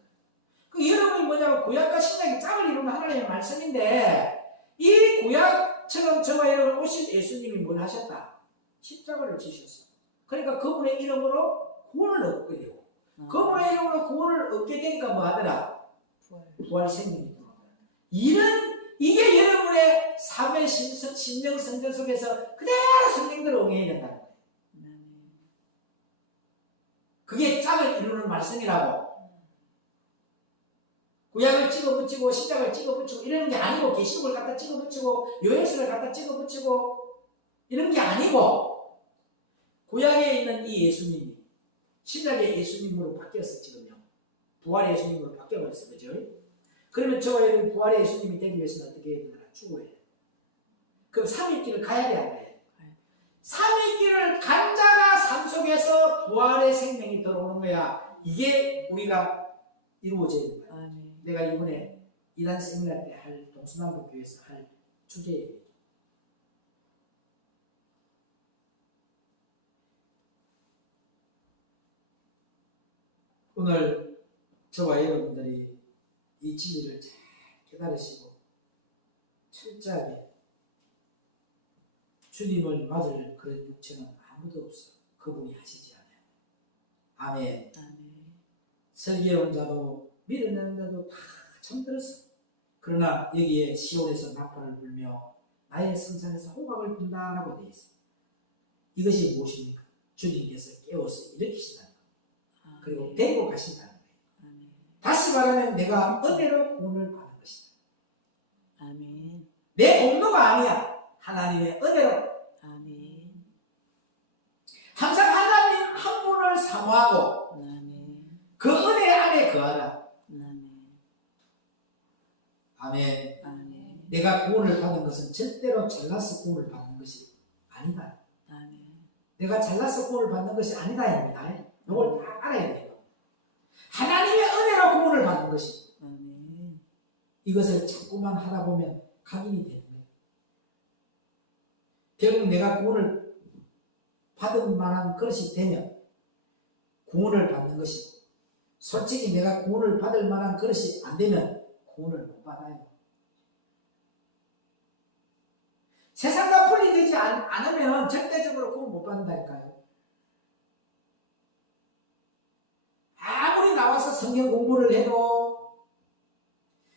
그 여러분이 뭐냐면 구약과 신약이 짝을 이루는 하나님의 말씀인데 이 구약처럼 저와 여러분 오신 예수님이 뭘 하셨다? 십자가를 지셨어. 그러니까 그분의 이름으로 구원을 얻게 되고 그분의 이름으로 구원을 얻게 되니까 뭐 하더라? 부활 생명이 들어온다. 이게 여러분의 삶의 심령 성전 속에서 그대로 성령대로 응해야 된다는 거예요. 그게 짝을 이루는 말씀이라고. 구약을 찍어붙이고 신약을 찍어붙이고 이러는 게 아니고 계시록을 갖다 찍어붙이고 요엘서를 갖다 찍어붙이고 이런 게 아니고 구약에 있는 이 예수님이 신약의 예수님으로 바뀌었어. 지금요. 부활의 예수님으로 바뀌어버렸어. 그죠? 그러면 저와 여러분 부활의 예수님이 되기 위해서는 어떻게 해야 되나? 죽어야 돼. 그럼 3일 길을 가야 돼, 안 돼? 3일 길을 간 자가 삶 속에서 부활의 생명이 들어오는 거야. 이게 우리가 이루어져야 되는 거야. 아멘. 내가 이번에 이단 세미나 때 할 동서남북교회에서 할 주제예요. 오늘 저와 여러분들이 이 진리를 잘 깨달으시고 철저하게 주님을 맞을 그런 육체는 아무도 없어. 그분이 하시지 않아요. 아멘. 아멘. 설교에 온 자도 믿는 자도 다 잠들었어. 그러나 여기에 시온에서 나팔을 불며 나의 성산에서 호각을 분다라고 되어 있어. 이것이 무엇입니까? 주님께서 깨워서 일으키신다는 것. 그리고 아멘. 데리고 가신다는 거예요. 아멘. 다시 말하면 내가 은혜로 구원을 받는 것이다. 아멘. 내 공로가 아니야. 하나님의 은혜로. 아멘. 항상 하나님 한 분을 사모하고 아멘. 그 은혜 안에 거하라. 아멘. 아멘. 아멘. 내가 구원을 받은 것은 절대로 잘나서 구원을 받는 것이 아니다. 아멘. 내가 잘나서 구원을 받는 것이 아니다입니다. 이걸 다 알아야 돼요. 하나님의 은혜로 구원을 받는 것이. 아멘. 이것을 자꾸만 하다 보면 각인이 되는 거예요. 결국 내가 구원을 받을 만한 것이 되면 구원을 받는 것이고, 솔직히 내가 구원을 받을 만한 것이 안 되면 구원을 못 받아요. 세상과 분리되지 않으면 절대적으로 구원 못 받는다니까요. 아무리 나와서 성경 공부를 해도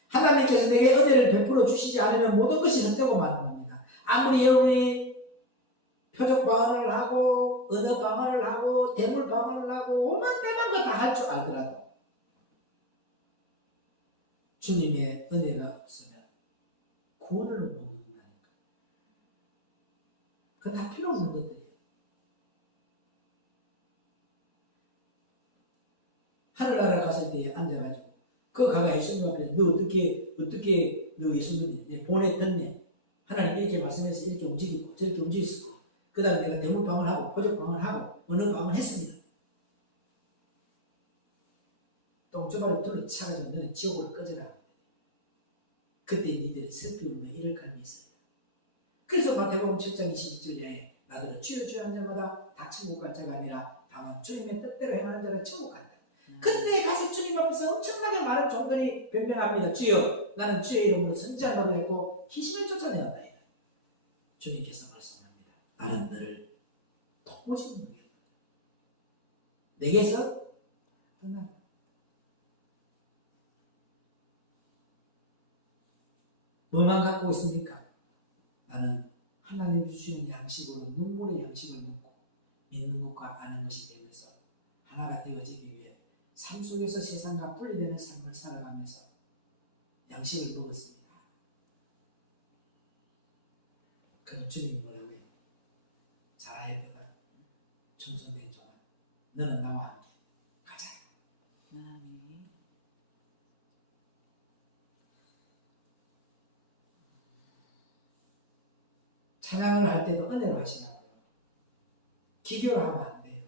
하나님께서 내게 은혜를 베풀어 주시지 않으면 모든 것이 헛되고 마는 겁니다. 아무리 여러분이 표적 방언을 하고 언어 방언을 하고 대물 방언을 하고 오만 대만 거 다 할 줄 알더라도 주님의 은혜가 없으면 구원을 못 얻는다니까. 그건 다 필요 없는 것들이에요. 하늘나라 갔을 때 앉아가지고 그 가가 예수님 앞에 너 어떻게 너 예수님 보냈더니 하나님 이렇게 말씀해서 이렇게 움직이고 저렇게 움직였고 그 다음에 내가 대물방을 하고 포적방을 하고 어느 방을 했습니다. 똥조발에 둘러 차가지고 너는 지옥으로 꺼져라. 그때 니들이 슬피 울며 이럴 감이 있어요. 그래서 마태복음 7장 22절에 나더러 주여 주여 한 자마다 다 천국 갈 자가 아니라 다만 주님의 뜻대로 행하는 자는 천국 간다. 그때 가서 주님 앞에서 엄청나게 많은 종들이 변명합니다. 주여 나는 주의 이름으로 선지자를 했고 희심을 쫓아내었다. 주님께서 말씀합니다. 나는 너를 도무지 모르겠다. 내게서 떠나. 뭐만 갖고 있습니까? 나는 하나님 주시는 양식으로 눈물의 양식을 먹고 믿는 것과 아는 것이 되면서 하나가 되어지기 위해 삶 속에서 세상과 분리되는 삶을 살아가면서 양식을 먹었습니다. 그럼 주님이 뭐라고 해요? 자라의 뼈가 충성된 종아 너는 나와 함께 가자. 아멘. 찬양을 할 때도 은혜로 하시라고요. 기교로 하면 안 돼요.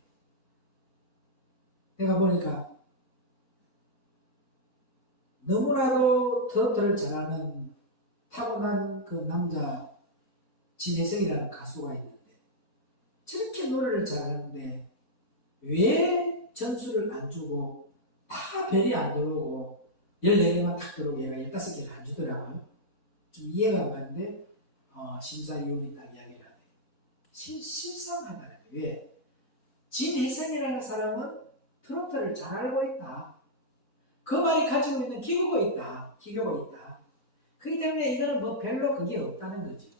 내가 보니까 너무나도 트로트를 잘하는 타고난 그 남자 진혜성이라는 가수가 있는데 저렇게 노래를 잘하는데 왜 점수를 안 주고 다 별이 안 들어오고 14개만 탁 들어오고 얘가 15개를 안 주더라고요. 좀 이해가 안 가는데 심사위원이 딱 이야기를 하네요. 실상하다는 거예요. 왜? 진혜성이라는 사람은 트로트를 잘 알고 있다. 그 말이 가지고 있는 기교가 있다. 그렇기 때문에 이거는 뭐 별로 그게 없다는 거지.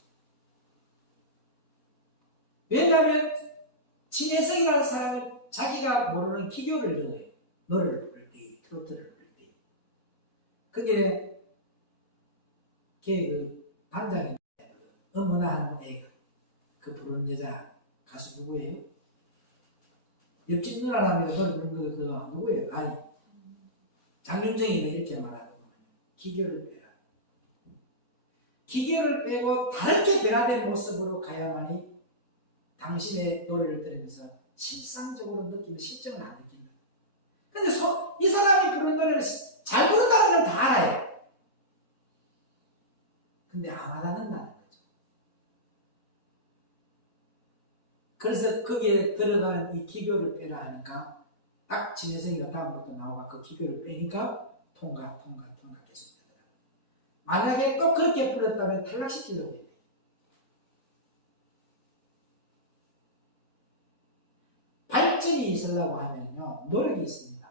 왜냐하면 진혜성이라는 사람은 자기가 모르는 기교를 넣어요. 노래를 부를 때, 트로트를 부를 때. 그게 그 반장이 어머나 하는 애가 그 부르는 여자 가수 누구예요? 옆집 누나라면 노래 부르는 그 누구예요? 아니 장윤정이가 이렇게 말하거든요. 기교를 빼라. 기교를 빼고 다르게 변화된 모습으로 가야만이 당신의 노래를 들으면서 실상적으로 느끼는 실정을 안 느낀다. 근데 이 사람이 부르는 노래를 잘 부른다는 건 다 알아요. 근데 안 와닿는다는 거죠. 그래서 거기에 들어가는 이 기교를 빼라 하니까 딱 진혜성이가 다음부터 나오가 그 기교를 빼니까 통과 계속 되더라고요. 만약에 또 그렇게 불렀다면 탈락시키려고 해요. 발전이 있으려고 하면요 노력이 있습니다.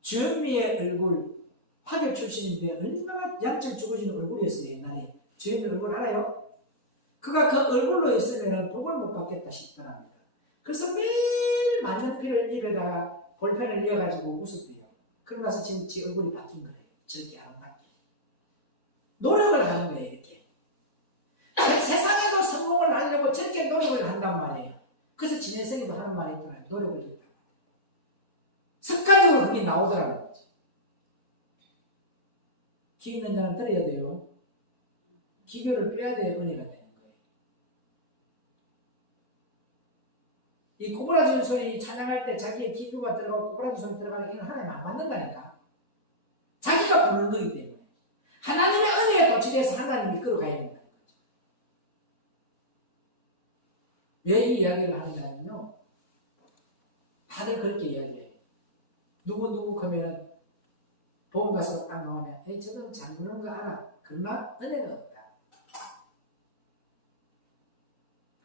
주현미의 얼굴 화교 출신인데 얼마나 양철 죽어지는 얼굴이었어요. 옛날에 주현미 얼굴 알아요? 그가 그 얼굴로 있으면 복을 못 받겠다 싶더랍니다. 그래서 매일 만년필을 입에다가 볼펜을 이어가지고 웃었대요. 그러고 나서 지금 지 얼굴이 바뀐 거예요. 저렇게 아름답게. 노력을 하는 거예요, 이렇게. 세상에도 성공을 하려고 저렇게 노력을 한단 말이에요. 그래서 진혜성이도 하는 말이 있더라고요. 노력을 했다. 습관적으로 그게 나오더라고요. 기 있는 자는 들어야 돼요. 기교를 빼야 돼야 은혜가 되는 거예요. 이 고꾸라지는 소리 찬양할 때 자기의 기교가 들어가고 고꾸라지 소리 들어가는 이건 하나님 안 맞는다니까. 자기가 부르는 거기 때문에. 하나님의 은혜에 도취돼서 하나님이 끌어가야 된다는 거죠. 왜 이 이야기를 하느냐면요. 다들 그렇게 이야기해요. 누구 하면 보험 가서 딱 나오면 저는 잘 부르는 거 알아. 그러나 은혜가 없다.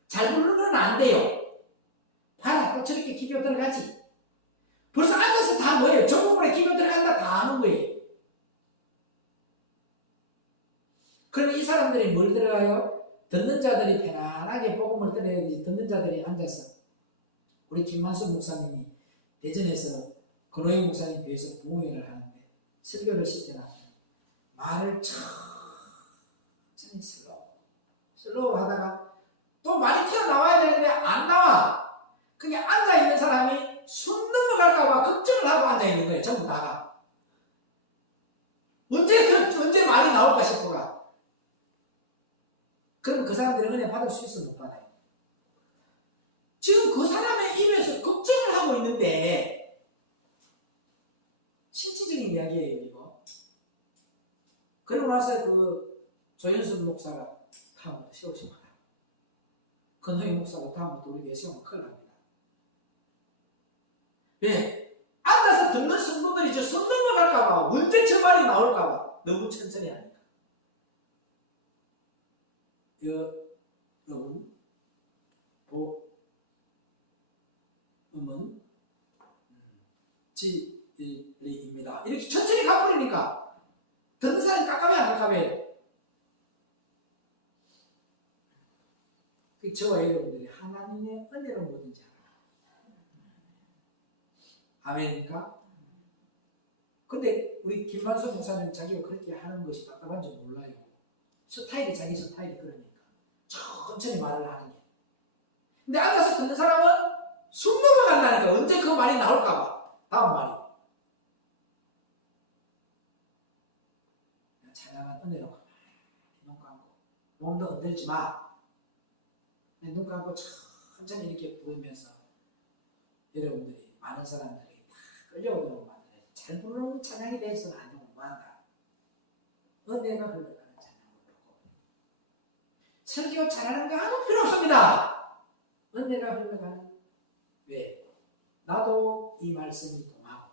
잘 부르는 건 안 돼요. 봐라, 또 저렇게 기도 들어가지. 벌써 앉아서 다 뭐예요? 저 부분에 기도 들어간다 다 아는 거예요. 그럼 이 사람들이 뭘 들어가요? 듣는 자들이 편안하게 복음을 들어야 되지. 듣는 자들이 앉아서 우리 김만수 목사님이 대전에서 권호영 목사님 뒤에서 부흥회를 하는데 설교를 시켜놨어요. 말을 천천히 슬로우 하다가 또 말이 튀어나와야 되는데 안 나와. 그게 앉아있는 사람이 숨 넘어갈까봐 걱정을 하고 앉아있는 거예요. 전부 다가. 언제 말이 나올까 싶어가. 그럼 그 사람들은 은혜 받을 수 있어 못 받아요? 지금 그 사람의 입에서 걱정을 하고 있는데 신체적인 이야기예요, 이거. 그러고 나서 그 조현순 목사가 다음부터 세우시면 알아요. 권호희 목사가 다음부터 우리 교회 세우면 큰일 납니다. 왜? 앉아서 듣는 성도들이 저 손 넘어갈까봐, 언제 저 말이 나올까봐 너무 천천히 하니까. 여러분, 보음은 진리입니다. 이렇게 천천히 가버리니까 듣는 사람이 깝깝해 안 깝깝해? 저와 여러분들이 하나님의 은혜로 뭐든지 아멘입니까? 근데 우리 김만수 목사님 자기가 그렇게 하는 것이 답답한 줄 몰라요. 스타일이 자기 스타일이 그러니까 천천히 말을 하는 게. 근데 앉아서 듣는 사람은 숨 넘어간다니까. 언제 그 말이 나올까봐. 다음 말이. 찬양한 은혜로 가만히 눈 감고 몸도 흔들지 마. 눈 감고 천천히 이렇게 부르면서 여러분들이 많은 사람들이 다 끌려오도록 만들어요. 잘 부르는 찬양이 돼서는 안 되고 뭐한다. 은혜가 흘러가는 찬양을 부르고. 설교 잘하는 거 아무 필요 없습니다. 은혜가 흘러가는. 왜? 나도 이 말씀이 동하고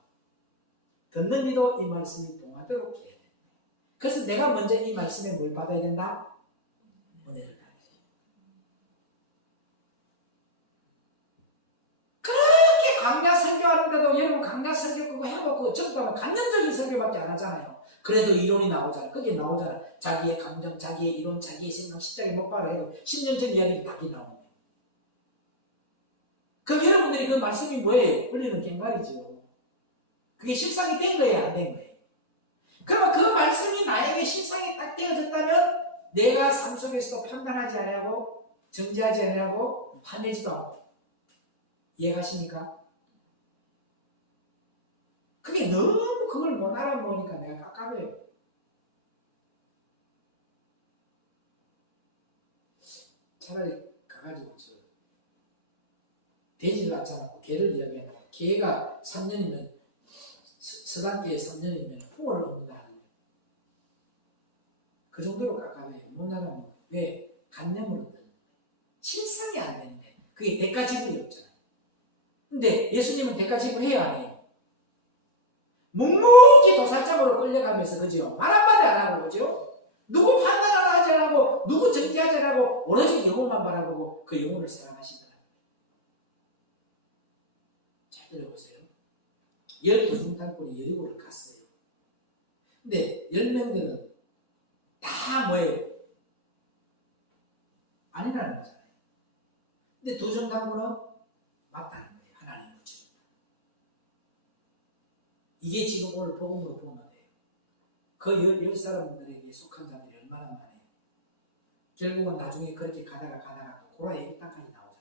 듣는 이도 이 말씀이 동하도록 해야 돼. 그래서 내가 먼저 이 말씀에 뭘 받아야 된다? 은혜를 받아야 돼. 그렇게 강야 설교하는데도 여러분 강야 설교 그거 해놓고 전부 다 감정적인 설교밖에 안 하잖아요. 그래도 이론이 나오잖아. 그게 나오잖아. 자기의 감정, 자기의 이론, 자기의 생각, 십자가에 못 박아 해도 10년 전 이야기가 다 나오는 거예요. 그럼 여러분들이 그 말씀이 뭐예요? 흘리는 갱갈이죠. 그게 실상이 된 거예요? 안 된 거예요? 그러면 그 말씀이 나에게 실상이 딱 되어졌다면 내가 삶 속에서도 판단하지 않으려고 정지하지 않으려고 화내지도 않고. 이해가십니까? 그게 너무 그걸 못 알아보니까 내가 깝깝해요. 차라리 가가지고 되지도 않잖아. 개를 이야기하는 거야. 개가 3년이면 서당계에 3년이면 풍어를 얻는다는 거예요. 그 정도로 깝깝해요. 못 알아보면. 왜? 간념을 얻는 거예요. 실상이 안 되는데 그게 대가 지불이 없잖아요. 근데 예수님은 대가 지불해야 안 해요. 묵묵히 도살장으로 끌려가면서 그죠? 말 한마디 안 하고 그죠? 누구 판단 하나 하지 않고 누구 정지하지 않고 오로지 영혼만 바라보고 그 영혼을 사랑하시더라. 잘 들어보세요. 12흉탄꾼이 여리고를 갔어요. 근데 10명들은 다 뭐예요? 아니라는 거잖아요. 근데 두 정당부는 맞다는 거예요. 하나님 붙여. 이게 지금 오늘 복음으로 보면 돼요. 그 열 사람들에게 속한 자들이 얼마나 많아요. 결국은 나중에 그렇게 가다가 또 고라의 땅까지 나오잖아요.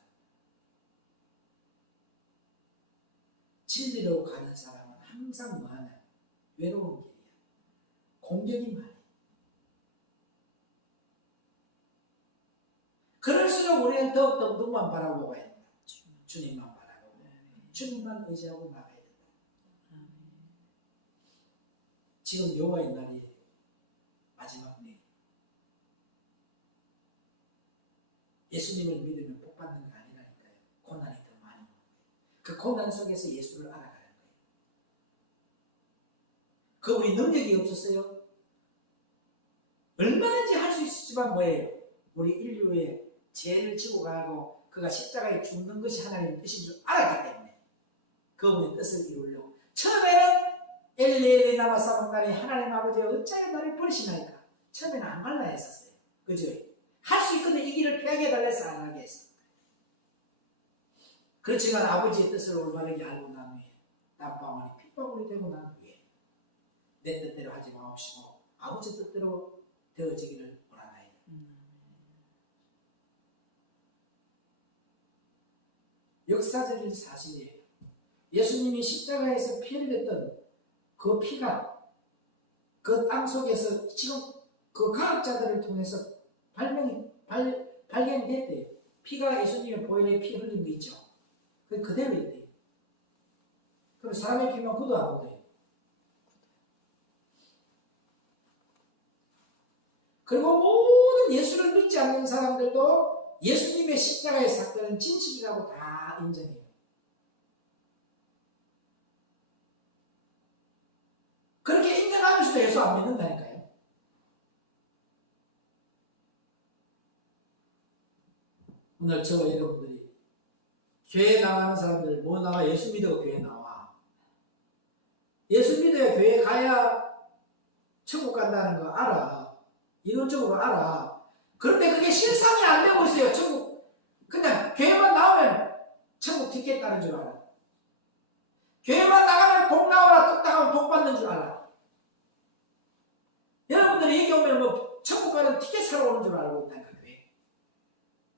진리로 가는 사람은 항상 뭐하냐? 외로운 길이야. 공격이 많아요. 그럴수록 우리는 더욱더 누구만 바라보고 가야 된다. 주님만 바라보고 주님만 의지하고 나가야 된다. 지금 여호와의 날이 마지막 날. 예수님을 믿으면 복 받는 거 아니라니까요. 고난이 더 많이 오는 거예요. 그 고난 속에서 예수를 알아가는 거예요. 그 우리 능력이 없었어요. 얼마든지 할 수 있었지만 뭐예요? 우리 인류의 죄를 지고 가고 그가 십자가에 죽는 것이 하나님의 뜻인 줄 알았기 때문에 그분의 뜻을 이루려고. 처음에는 엘리 나마 사방다니 하나님 아버지 어찌하여 나를 버리시나이까. 처음에는 안 갈라 했었어요. 그죠? 할 수 있거든 이 길을 피하게 해달래서 안 하게 했어. 그렇지만 아버지의 뜻을 올바르게 알고 난 후에 땀방울이 핏방울이 되고 난 후에 내 뜻대로 하지 마옵시고 아버지 뜻대로 되어지기를 원하나이다. 역사적인 사실이에요. 예수님이 십자가에서 피 흘렸던 그 피가 그 땅 속에서 지금 그 과학자들을 통해서 발견됐대요. 피가 예수님의 보혈에 피 흘린 거 있죠. 그게 그대로 있대요. 그럼 사람의 피만 굳어 안 굳어요. 그리고 모든 예수를 믿지 않는 사람들도 예수님의 십자가의 사건은 진실이라고 다 인정해요. 그렇게 인정하면서도 예수 안 믿는다니까요. 오늘 저와 여러분들이 교회 나가는 사람들 뭐 나와? 예수 믿어 교회 나와. 예수 믿어야 교회 가야 천국 간다는 거 알아. 이론적으로 알아. 그런데 그게 실상이 안 되고 있어요. 천국 그냥 교회만 나오면 천국 티켓 따는 줄 알아. 교회만 나가면 복 나오라 뚝 나가면 복 받는 줄 알아. 여러분들이 여기 오면 뭐 천국 가는 티켓 사러 오는 줄 알고 있다니까. 교회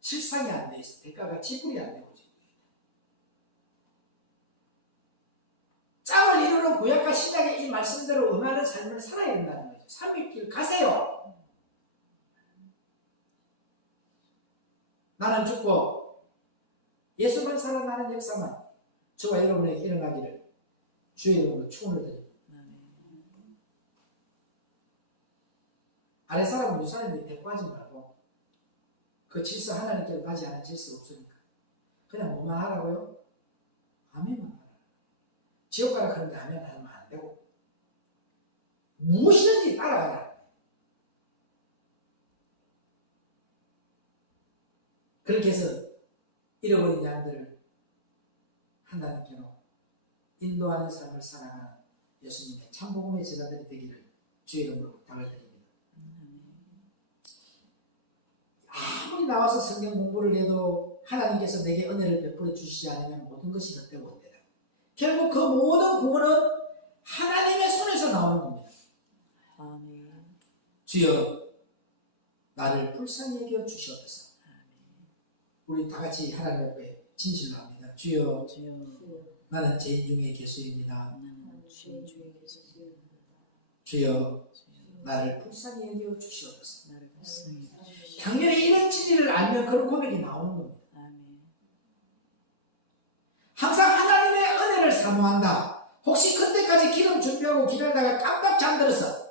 실상이 안 돼 있어. 대가가 지불이 안 되고 있어. 짝을 이루는 구약과 신약의 이 말씀대로 응하는 삶을 살아야 된다는 거죠. 삶의 길 가세요. 나는 죽고 예수만 살아나는 역사만 저와 여러분에게 일어나기를 주의 이름으로 축원을 드립니다. 아래 사람은 위 사람들이 데리고 하지 말고 그 질서 하나님께로 가지 않은 질서 없으니까 그냥 뭐만 하라고요? 아멘만 하라. 지옥 가라 그런데 아멘 하면 안 되고 무엇이든지 따라가라. 그렇게 해서 잃어버린 양들을 하나님께로 인도하는 삶을 살아가는 예수님의 참복음의 제자들이 되기를 주의 이름으로 부탁을 드립니다. 아무리 나와서 성경 공부를 해도 하나님께서 내게 은혜를 베풀어 주시지 않으면 모든 것이 헛되고 헛되다. 결국 그 모든 구원은 하나님의 손에서 나오는 겁니다. 아멘. 주여 나를 불쌍히 여겨 주시옵소서. 우리 다 같이 하나님 앞에 진실로 합니다. 주여 나는 죄인 중에 개수입니다. 주여 나를 불쌍히 여겨 주시옵소서. 당연히 이런 진리를 알면 그런 고백이 나오는 겁니다. 항상 하나님의 은혜를 사모한다. 혹시 그때까지 기름 준비하고 기다리다가 깜빡 잠들었어.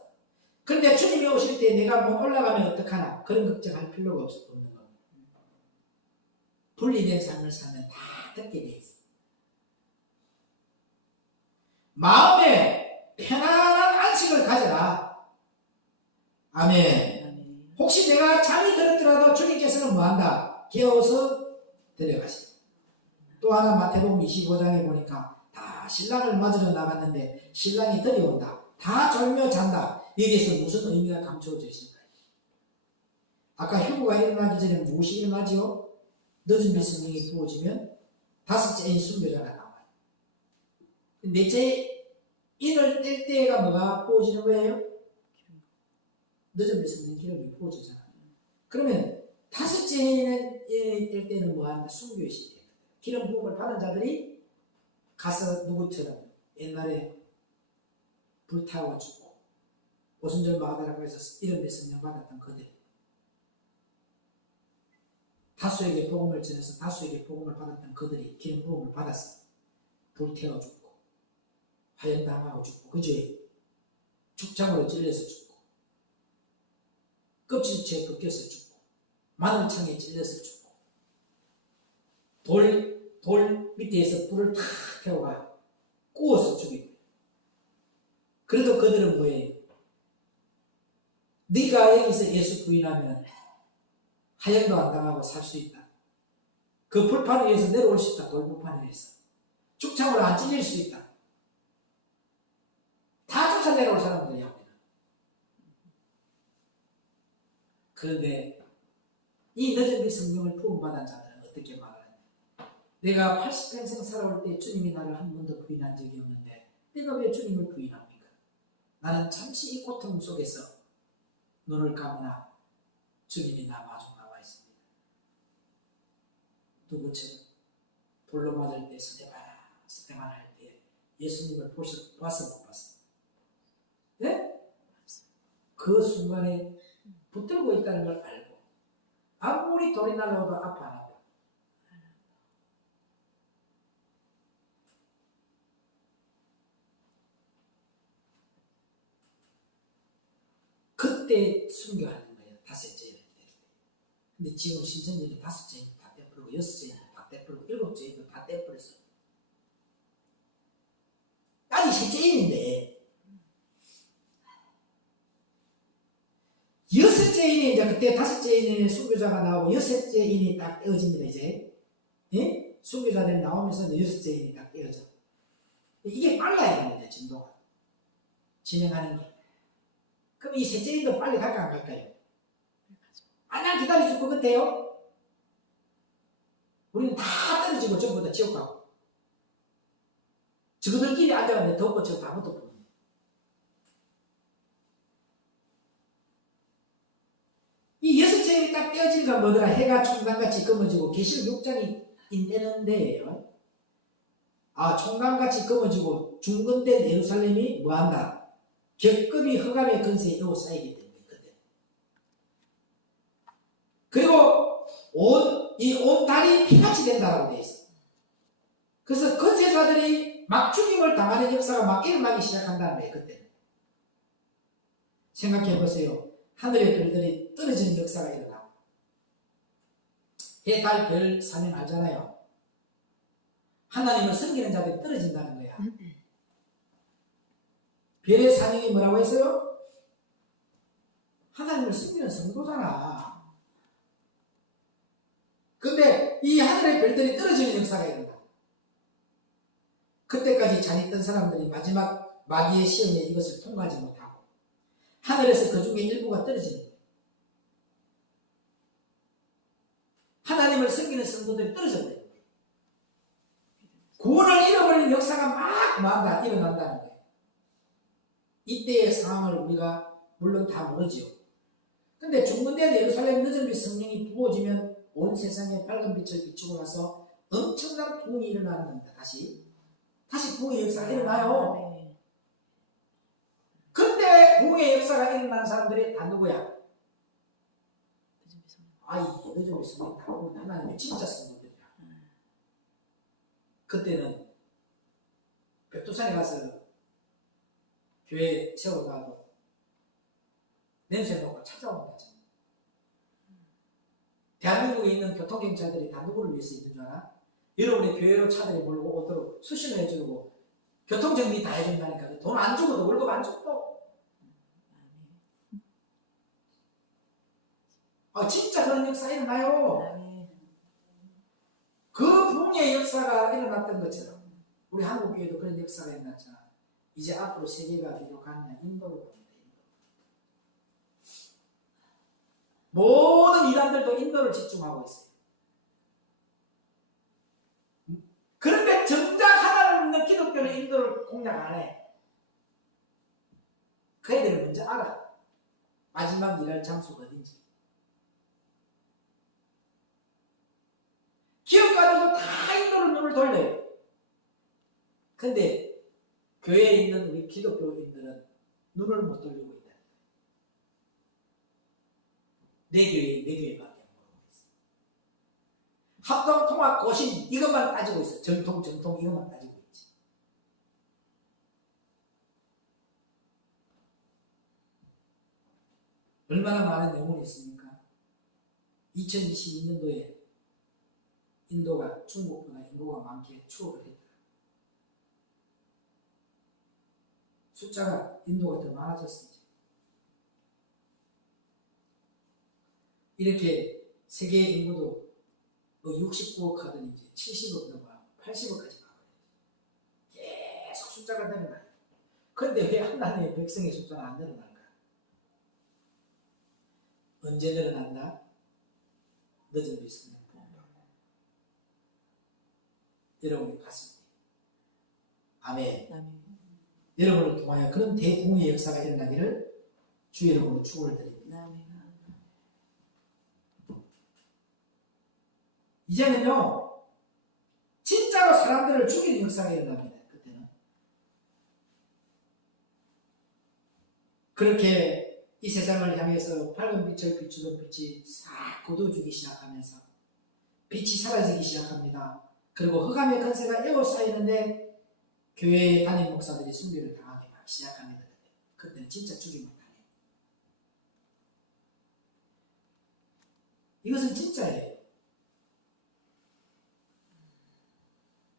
그런데 주님이 오실 때 내가 못 올라가면 어떡하나. 그런 걱정할 필요가 없는 겁니다. 분리된 삶을 살면 다 듣게 돼 있어. 마음에 편안한 안식을 가져라. 아멘. 혹시 내가 잠이 들었더라도 주님께서는 뭐한다? 깨워서 데려가신다. 또 하나 마태복음 25장에 보니까 다 신랑을 맞으러 나갔는데 신랑이 들여온다. 다 졸며 잔다. 여기에서 무슨 의미가 감춰져 있을까요? 아까 휴거가 일어나기 전에 무엇이 일어나지요? 늦은 빛 성령이 부어지면 다섯째인 순교자가 나와요. 넷째 인을 뗄 때가 뭐가 부어지는 거예요? 늦은 빛 성령 기름이 부어지잖아요. 그러면 다섯째는 뗄 때는 뭐한다? 순교의 시대. 기름 부음을 받은 자들이 가서 누구처럼 옛날에 불타고 죽고 오순절 마가라고 해서 이런 데 성령 받았던 그들, 다수에게 복음을 전해서 다수에게 복음을 받았던 그들이 기름 부음을 받았어. 불태워 죽고 화연당하고 죽고 그제 죽창으로 찔려서 죽고 껍질째 벗겨서 죽고 마늘창에 찔려서 죽고 돌 밑에서 불을 탁 태워가 구워서 죽이고. 그래도 그들은 뭐예요? 네가 여기서 예수 부인하면 하연도 안 당하고 살 수 있다. 그 불판 위에서 내려올 수 있다. 돌불판 위에서 죽창으로 안 찔릴 수 있다. 다 쫓아 내려올 사람들이야. 그런데 이 늦은 빛 성령을 부음받은 자들은 어떻게 말하느냐? 내가 80평생 살아올 때 주님이 나를 한 번도 부인한 적이 없는데 내가 왜 주님을 부인합니까? 나는 잠시 이 고통 속에서 눈을 감으나 주님이 나 마중 나와 있습니다. 누구처럼 돌로 맞을 때 스테반 할 때 예수님을 봐서 못 봤어. 네? 그 순간에 붙들고 있다는 걸 알고 아무리 돌이 날라와도 아파 안 아파? 그때 순교하는 거예요. 다섯째를 때. 근데 지금 신천지는 다섯째는 다 떼버리고 여섯째는 다 떼버리고 일곱째도 다 떼버렸어. 아니 셋째인데 여섯째 인이 이제 그때 다섯째 인의 순교자가 나오고 여섯째 인이 딱 떼어집니다. 이제 예? 순교자들이 나오면서 여섯째 인이 딱 떼어져. 이게 빨라야 되는데 진도가 진행하는 게. 그럼 이 셋째 인도 빨리 갈까 안 갈까요? 안 기다려줄 것 같아요? 우리는 다 떨어지고 전부 다 지옥 가고 저들끼리 앉아가는데 덮고 저 아무것도 없는. 이 여섯째 인이 딱 떼어지니까 뭐더라? 해가 총단같이 검어지고 계시록 6장이 인되는 데예요. 아, 총단같이 검어지고 중건된 예루살렘이 뭐한다? 겹급이 흑암의 근세에 에워싸이기 때문에 그때. 그리고 온 달이 피같이 된다라고 되어 있어. 그래서 근세자들이 막 죽임을 당하는 역사가 막 일어나기 시작한다는 거예요. 그때. 생각해 보세요. 하늘의 별들이 떨어지는 역사가 일어나고 해, 달, 별, 사명 알잖아요. 하나님을 섬기는 자들이 떨어진다는 거야. 별의 사명이 뭐라고 했어요? 하나님을 섬기는 성도잖아. 근데 이 하늘의 별들이 떨어지는 역사가 일어나. 그때까지 잘 있던 사람들이 마지막 마귀의 시험에 이것을 통과하지 못하고 하늘에서 그 중에 일부가 떨어지는 거예요. 하나님을 섬기는 성도들이 떨어져 버려요. 구원을 잃어버리는 역사가 막 일어난다는 거예요. 이때의 상황을 우리가 물론 다 모르죠. 근데 중건된 예루살렘 늦은 빛 성령이 부어지면 온 세상에 밝은 빛을 비추고 나서 엄청난 부흥이 일어나는 겁니다. 다시 부흥의 역사가 일어나요. 그때 부흥의 역사가 일어난 사람들이 다 누구야? 이 늦은 빛 성령 다 보면 하나님의 진짜 성도들이야. 그때는 백두산에 가서 교회 세워가고 냄새 놓고 찾아오는 거죠. 대한민국에 있는 교통경찰들이 다 누구를 위해서 있는 줄 알아? 여러분의 교회로 차들이 몰고 오도록 수신을 해주고 교통정리 다 해준다니까. 돈 안 주고도 월급 안 주고도. 진짜 그런 역사 일어나요. 그 부흥의 역사가 일어났던 것처럼 우리 한국교회도 그런 역사가 일어났잖아. 이제 앞으로 세계가 어디로 가느냐? 인도로 갑니다. 모든 이단들도 인도를 집중하고 있어요. 그런데 정작 하나님 없는 기독교는 인도를 공략 안 해. 그 애들은 먼저 알아. 마지막 일할 장소가 어딘지. 기업가들도 다 인도를 눈을 돌려요. 근데 교회에 있는 우리 기독교인들은 눈을 못 돌리고 있다. 내 교회밖에 모르고 있어. 합동, 통합, 고신 이것만 따지고 있어. 정통 이것만 따지고 있지. 얼마나 많은 영혼이 있습니까? 2022년도에 인도가 중국보다 인구가 많게 추월을 했다. 숫자가 인도가 더 많아졌습니다. 이렇게 세계 인구도 69억 하더니 이제 70억 넘어 80억까지 가버려요. 계속 숫자가 늘어나요. 그런데 왜 하나님의 백성의 숫자는 안 늘어날까? 언제 늘어난다? 늦은 비스는 여러분이 봤을 때. 아멘. 아멘. 여러분을 통하여 그런 대공의 역사가 일어나기를 주 여러분으로 축원을 드립니다. 아멘. 이제는요, 진짜로 사람들을 죽이는 역사가 일어납니다. 그때는. 그렇게 이 세상을 향해서 밝은 빛을 비추던 빛이 싹 굳어지기 시작하면서 빛이 사라지기 시작합니다. 그리고 흑암의 권세가 에워싸이는데 교회의 담임 목사들이 순교를 당하기 막 시작합니다. 그때는 진짜 죽임을 당해요. 이것은 진짜예요.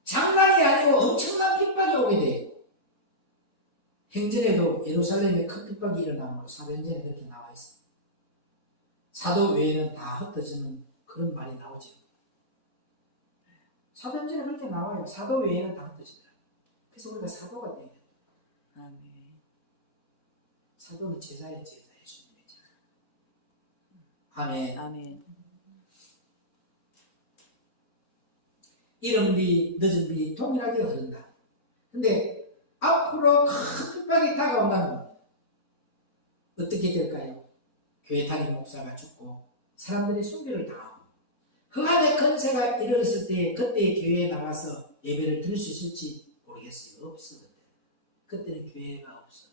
장난이 아니고 엄청난 핍박이 오게 돼요. 행전에도 예루살렘에 큰 핍박이 일어나므로 사도행전에 그렇게 나와 있어요. 사도 외에는 다 흩어지는 그런 말이 나오죠. 사도행전에 그렇게 나와요. 사도 외에는 다 흩어지더라. 그래서 우리가 사도가 돼야 돼. 아멘. 사도는 제자의 주님의 제자. 아멘. 아멘. 이른 비, 늦은 비 동일하게 흐른다. 근데 앞으로 큰 핍박이 다가온다는 겁니다. 어떻게 될까요? 교회 담임 목사가 죽고 사람들이 순교를 당하고 흑암의 권세가 이르렀을 때 그때 교회에 나가서 예배를 드릴 수 있을지 모르겠어요. 없어. 그때는 교회가 없어.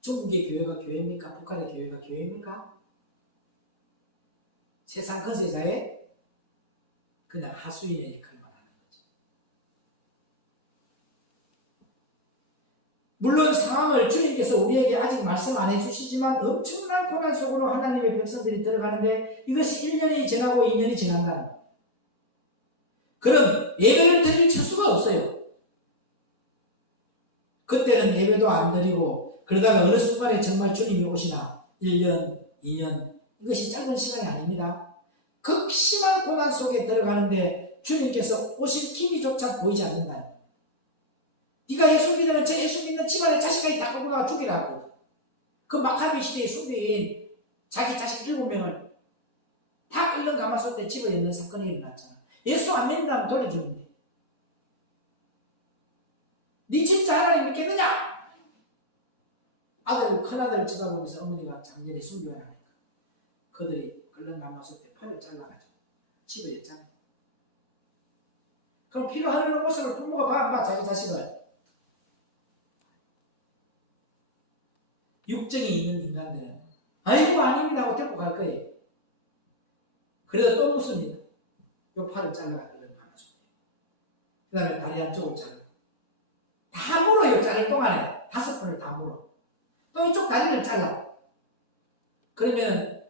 중국의 교회가 교회입니까? 북한의 교회가 교회입니까? 세상 권세자의 그냥 하수인의 역할만 하는 거죠. 물론 상황을 주님께서 우리에게 아직 말씀 안 해주시지만 엄청난 고난 속으로 하나님의 백성들이 들어가는데 이것이 1년이 지나고 2년이 지난다는 거예요. 그럼 예배를 드릴 처수가 없어요. 그때는 예배도 안 드리고 그러다가 어느 순간에 정말 주님이 오시나 1년, 2년 이것이 짧은 시간이 아닙니다. 극심한 고난 속에 들어가는데 주님께서 오실 기미조차 보이지 않는다. 네가 예수 믿으면 저 예수 믿는 집안의 자식까지 다 끌고 나가 죽이라고. 그 마카비 시대의 순교인 자기 자식 7명을 다 끌는 가마솥 때 집어넣는 사건이 일어났잖아. 예수 안 믿는다면 돌려주는데. 네 진짜 하나님 믿겠느냐? 아들, 큰아들을 쳐다보면서 어머니가 작년에 순교하니까 그들이 끌는 가마솥 때 팔을 잘라가지고 집어였잖아요. 그럼 피가 흐르는 모습을 부모가 봐, 안 봐, 자기 자식을. 육정이 있는 인간들은 아이고 아닙니다 하고 데리고 갈 거예요. 그래도 또 묻습니다. 요 팔을 잘라가 끌는 가마솥. 그 다음에 다리 한쪽을 잘라. 다 물어요. 자를 동안에 5번을 다 물어. 또 이쪽 다리를 잘라. 그러면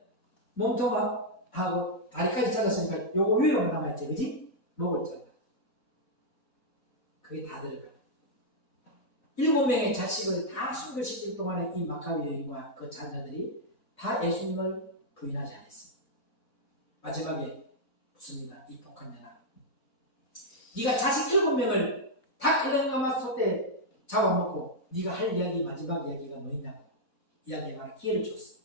몸통하고 다리까지 잘랐으니까 요거 위로만 남아있지, 그지? 목을 잘라. 그게 다 들어가. 7명의 자식을 다 순교시킬 동안에 이 마카비 여인과 그 자녀들이 다 예수님을 부인하지 않았습니다. 마지막에 묻습니다. 이 독한 년아. 네가 자식 7명을 다 끌는 가마솥에 잡아먹고 네가 할 이야기, 마지막 이야기가 뭐 있냐고. 이야기하는 기회를 줬어요.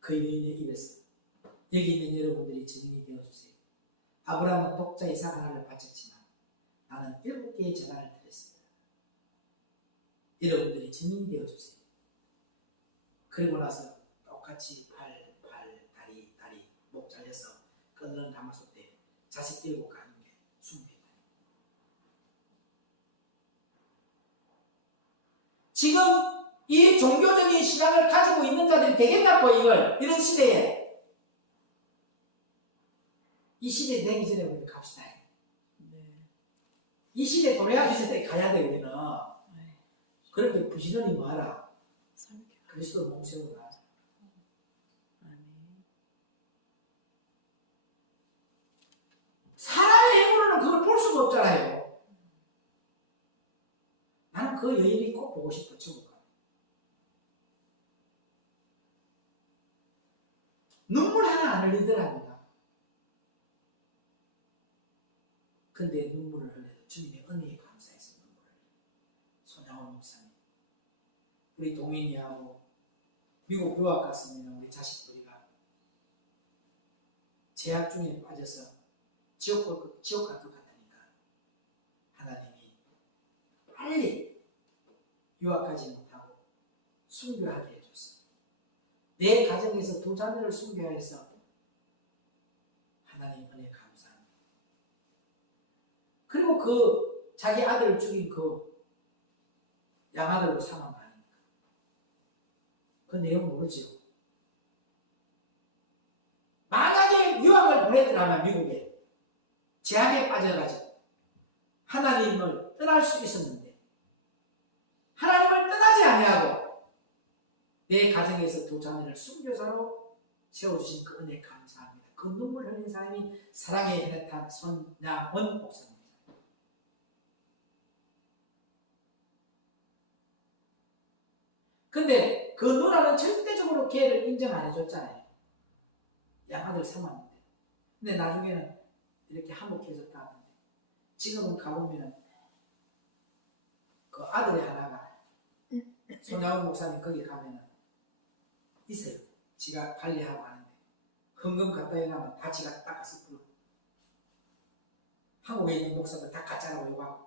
그 여인의 입에서 여기 있는 여러분들이 증인이 되어주세요. 아브라함은 독자 이삭 하나를 바쳤지만 나는 7개의 재단을 드렸습니다. 여러분들이 증인이 되어주세요. 그리고 나서 똑같이 팔, 다리, 목 잘려서 끈는 가마솥에 자식 7 가는 게 숭배다. 지금 이 종교적인 신앙을 가지고 있는 자들이 되겠냐고 이런 시대에 이 시대 되기 전에 우리 갑시다. 네. 이 시대 도래하기 전에 가야 돼 우리는. 네. 그렇게 부지런히 뭐하라. 설교. 그리스도 몸세우라. 아멘. 사람의 힘으로는 그걸 볼 수가 없잖아요. 나는 그 여인이 꼭 보고 싶어. 천국 가면. 눈물 하나 안 흘리더랍니다. 근데 눈물을 흘려도 주님의 은혜에 감사해서 눈물을 흘려요. 손양원 목사님, 우리 동인이하고 미국 유학 갔습니다. 우리 자식들이가 제약 중에 빠져서 지옥 갈 것 같으니까 하나님이 빨리 유학하지 못하고 순교하게 해줬어. 내 가정에서 2 자녀를 순교해서 하나님 은혜 감사합니다. 그리고 그 자기 아들을 죽인 그 양아들로 사망 거 아닙니까? 그 내용 모르죠? 만약에 유학을 보내더라면 미국에 제약에 빠져가지고 하나님을 떠날 수 있었는데 하나님을 떠나지 아니하고 내 가정에서 2 자녀를 순교자로 세워주신 그 은혜 감사합니다. 그 눈물 흘린 사람이 사랑의 해냈던 손양원 목사입니다. 근데 그 누나는 절대적으로 걔를 인정 안 해줬잖아요. 양아들 삼았는데. 근데 나중에는 이렇게 한몫해졌다 하는데 지금은 가보면 그 아들이 하나가 손양원 목사님 거기 가면은 있어요. 지가 관리하고 하는데 헌금 갖다 해가면 다 지가 닦아서 불러. 한국에 있는 목사들 다 가짜라고 욕하고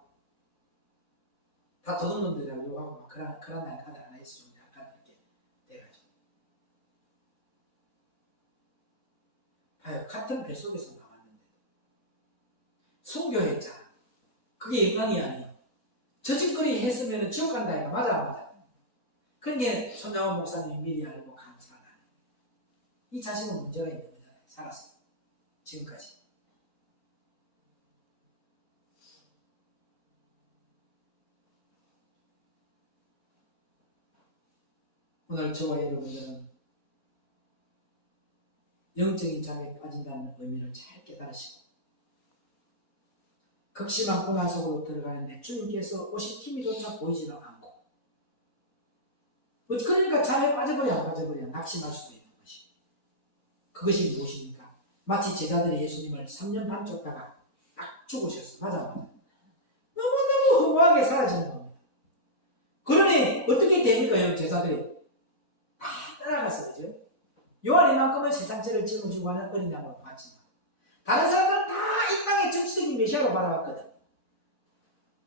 다 도둑놈들이라고 욕하고 막 그런 날카들 하나 있어. 좀 약간 이렇게 돼가지고 봐요. 같은 뱃속에서 나왔는데 순교했잖아. 그게 영광이 아니에요. 저 짓거리 했으면 지옥 간다 이거 맞아. 그러니까 손양원 목사님이 미리 알고 감사하다. 이 자식은 문제가 있는 거잖아요. 살았어. 지금까지. 오늘 저와 여러분들은 영적인 잠에 빠진다는 의미를 잘 깨달으시고 극심한 고난 속으로 들어가는데 주님께서 오실 기미조차 보이지도 않고 그러니까 잠에 빠져버려 낙심할 수도 있는 것이고 그것이 무엇입니까? 마치 제자들이 예수님을 3년 반 쫓다가 딱 죽으셨어. 맞아. 너무너무 허무하게 사라지는 겁니다. 그러니 어떻게 됩니까? 제자들이 다 따라갔어. 그죠? 요한이만큼은 세상 죄를 짊어지고 하는 어린 양으로 봤지만 다른 사람들은 다 이 땅의 정치적인 메시아로 바라봤거든.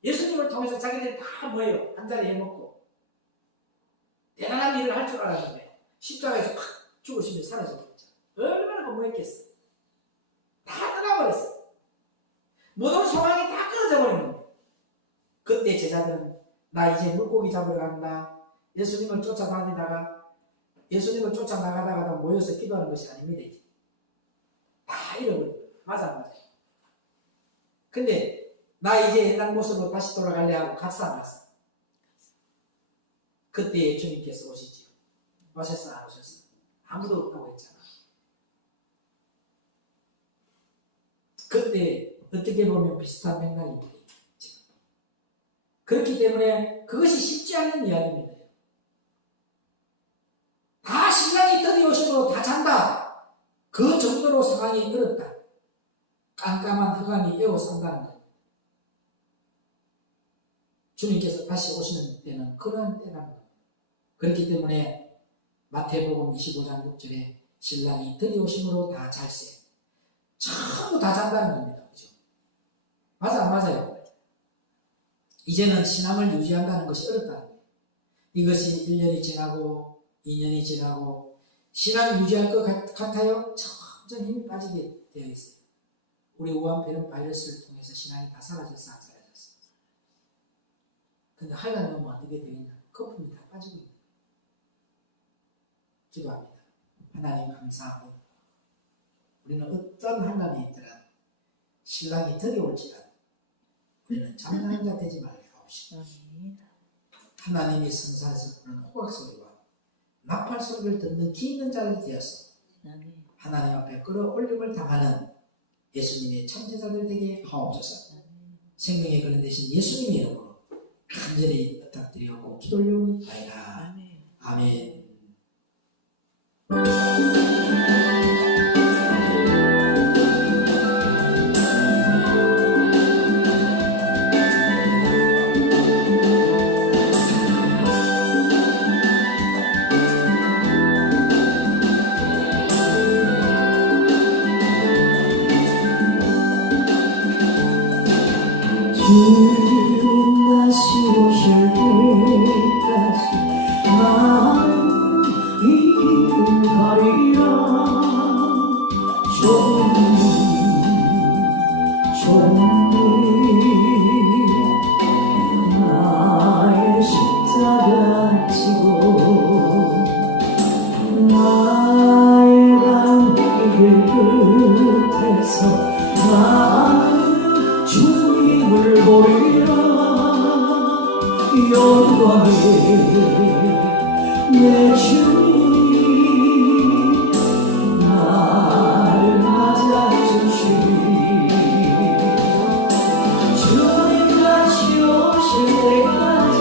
예수님을 통해서 자기들이 다 뭐예요? 한 자리 해먹고 대단한 일을 할 줄 알았는데 십자가에서 팍 죽으시면 사라졌겠죠. 얼마나 허무했겠어. 다 떠나버렸어. 모든 소망이 다 끊어져 버린 겁니다. 그때 제자들은 나 이제 물고기 잡으러 간다. 예수님을 쫓아나가다가 모여서 기도하는 것이 아닙니다. 다 잃어버린 거예요. 맞아. 근데 나 이제 옛날 모습으로 다시 돌아갈래 하고 갔어 안 갔어? 그때 주님께서 오시지. 오셨어 안 오셨어? 아무도 없다고 했잖아. 그때 어떻게 보면 비슷한 맥락입니다. 지금. 그렇기 때문에 그것이 쉽지 않은 이야기입니다. 다 신랑이 드디어 오심으로 다 잔다. 그 정도로 상황이 어렵다. 깜깜한 흑암이 에워싼다는 것. 주님께서 다시 오시는 때는 그런 때라는 겁니다. 그렇기 때문에 마태복음 25장 6절에 신랑이 들이오심으로 다 잘세. 전부 다 잔다는 겁니다. 그죠? 맞아, 안 맞아요? 이제는 신앙을 유지한다는 것이 어렵다는 거예요. 이것이 1년이 지나고 2년이 지나고 신앙을 유지할 것 같아요? 점점 힘이 빠지게 되어 있어요. 우리 우한폐는 바이러스를 통해서 신앙이 다 사라졌어, 안 사라졌어? 근데 하려면 어떻게 되겠냐? 거품이 다 빠지고 있는 거예요. 기도합니다. 하나님 감사합니다. 우리는 어떤 환난이 있더라도 신랑이 들이올지라도 우리는 잠자는 자 되지 말게 하옵시고 하나님이 성사에서 부르는 호각소리와 나팔소리를 듣는 귀 있는 자들이 되어서 하나님 앞에 끌어올림을 당하는 예수님의 참제자들 되게 하옵소서. 생명의 근원 되신 예수님의 이름으로 간절히 부탁드리고 기도 올려옵나이다. 아멘. 주님 다시 오실 때까지 나는 이 길을 가리라. 주님 나의 십자가 지고 나의 길 끝에서 나는 주님을 보리라. 영광의 내 주님 나를 맞아주시니 주님 다시 오실 때까지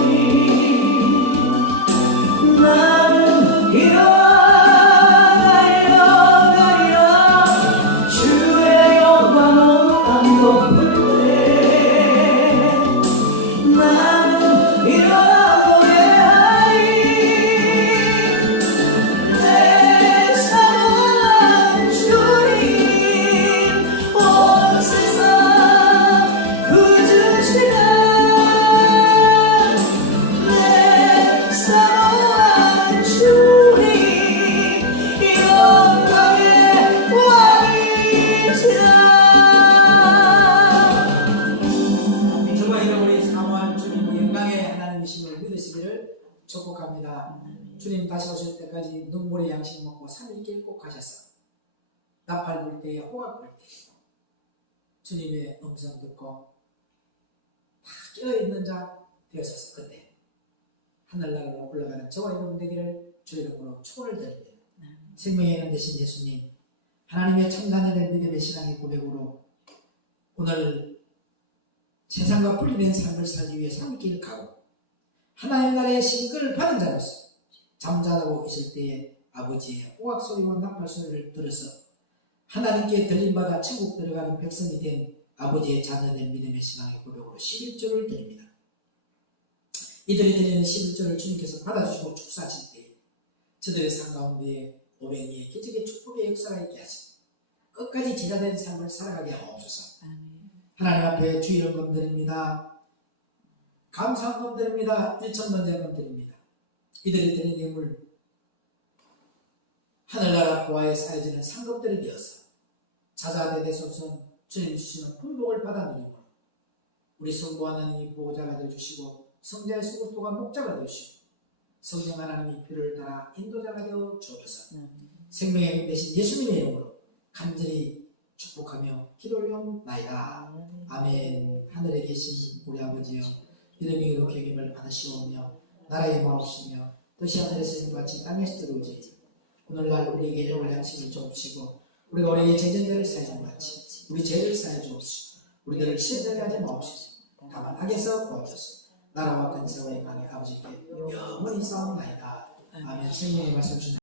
나는 일어나리라. 주의 영광 온 땅 덮을 때 나는 일어나 노래하리. 내 사랑하는 주님 온 세상 그주시다. 내 사랑하는 주님 영광의 왕이시다. 정말 이름으로 사모한 주님 영광의 하나님이심을 믿으시기를 축복합니다. 주님 다시 오실 때까지 눈물의 양식 먹고 3일길 꼭 가셔서 나팔 불 때에 호각 불 때에 주님의 음성 듣고 다 깨어있는 자 되어서서 그때 하늘나라로 올라가는 저와 여러분 되기를 주 이름으로 축원을 드립니다. 생명의 이름 되신 예수님, 하나님의 참단에 믿음의 신앙의 고백으로 오늘 세상과 분리된 삶을 살기 위해 산 길 가고 하나님 나라의 신근을 받은 자로서 잠자고 있을 때에 아버지의 호각소리와 나팔소리를 들어서 하나님께 들림받아 천국 들어가는 백성이 된 아버지의 자녀된 믿음의 신앙의 고백으로 11조를 드립니다. 이들이 드리는 11조를 주님께서 받아주시고 축사하실 때 저들의 삶 가운데 오병이의 기적의 축복의 역사가 있게 하시고 끝까지 제자된 삶을 살아가게 하옵소서. 하나님 앞에 주 이름 건드립니다. 감사한 건드립니다. 1,000번째 건드립니다. 이들이 드린 예물 하늘나라 보아에 쌓여지는 상급들이 되어서 자자대대손손 주님 주시는 풍복을 받아 누리므로 우리 성부 하나님이 보호자가 되어주시고 성자의 수고토가 목자가 되어주시고 성령 하나님이 피를 따라 인도자가 되어 주옵소서. 생명의 대신 예수님의 이름으로 간절히 축복하며 기도 올려옵나이다. 아멘. 하늘에 계신 우리 아버지여, 이름이 그렇게 여김을 받으시오며 나라의 마옵시며 뜻이 하늘에서 있는 같이 땅에서 들어오지. 오늘날 우리에게 일용할 양식을 주옵시고 우리가 우리에게 죄전자를 사해준 같이 우리 죄를 사해 주옵시고 우리들을 시험되게 하지 마옵시고 다만 악에서 구하옵소서. 나라와 근세와 영광의 아버지께 영원히 싸움나이다. 아멘. 생명의 말씀 주신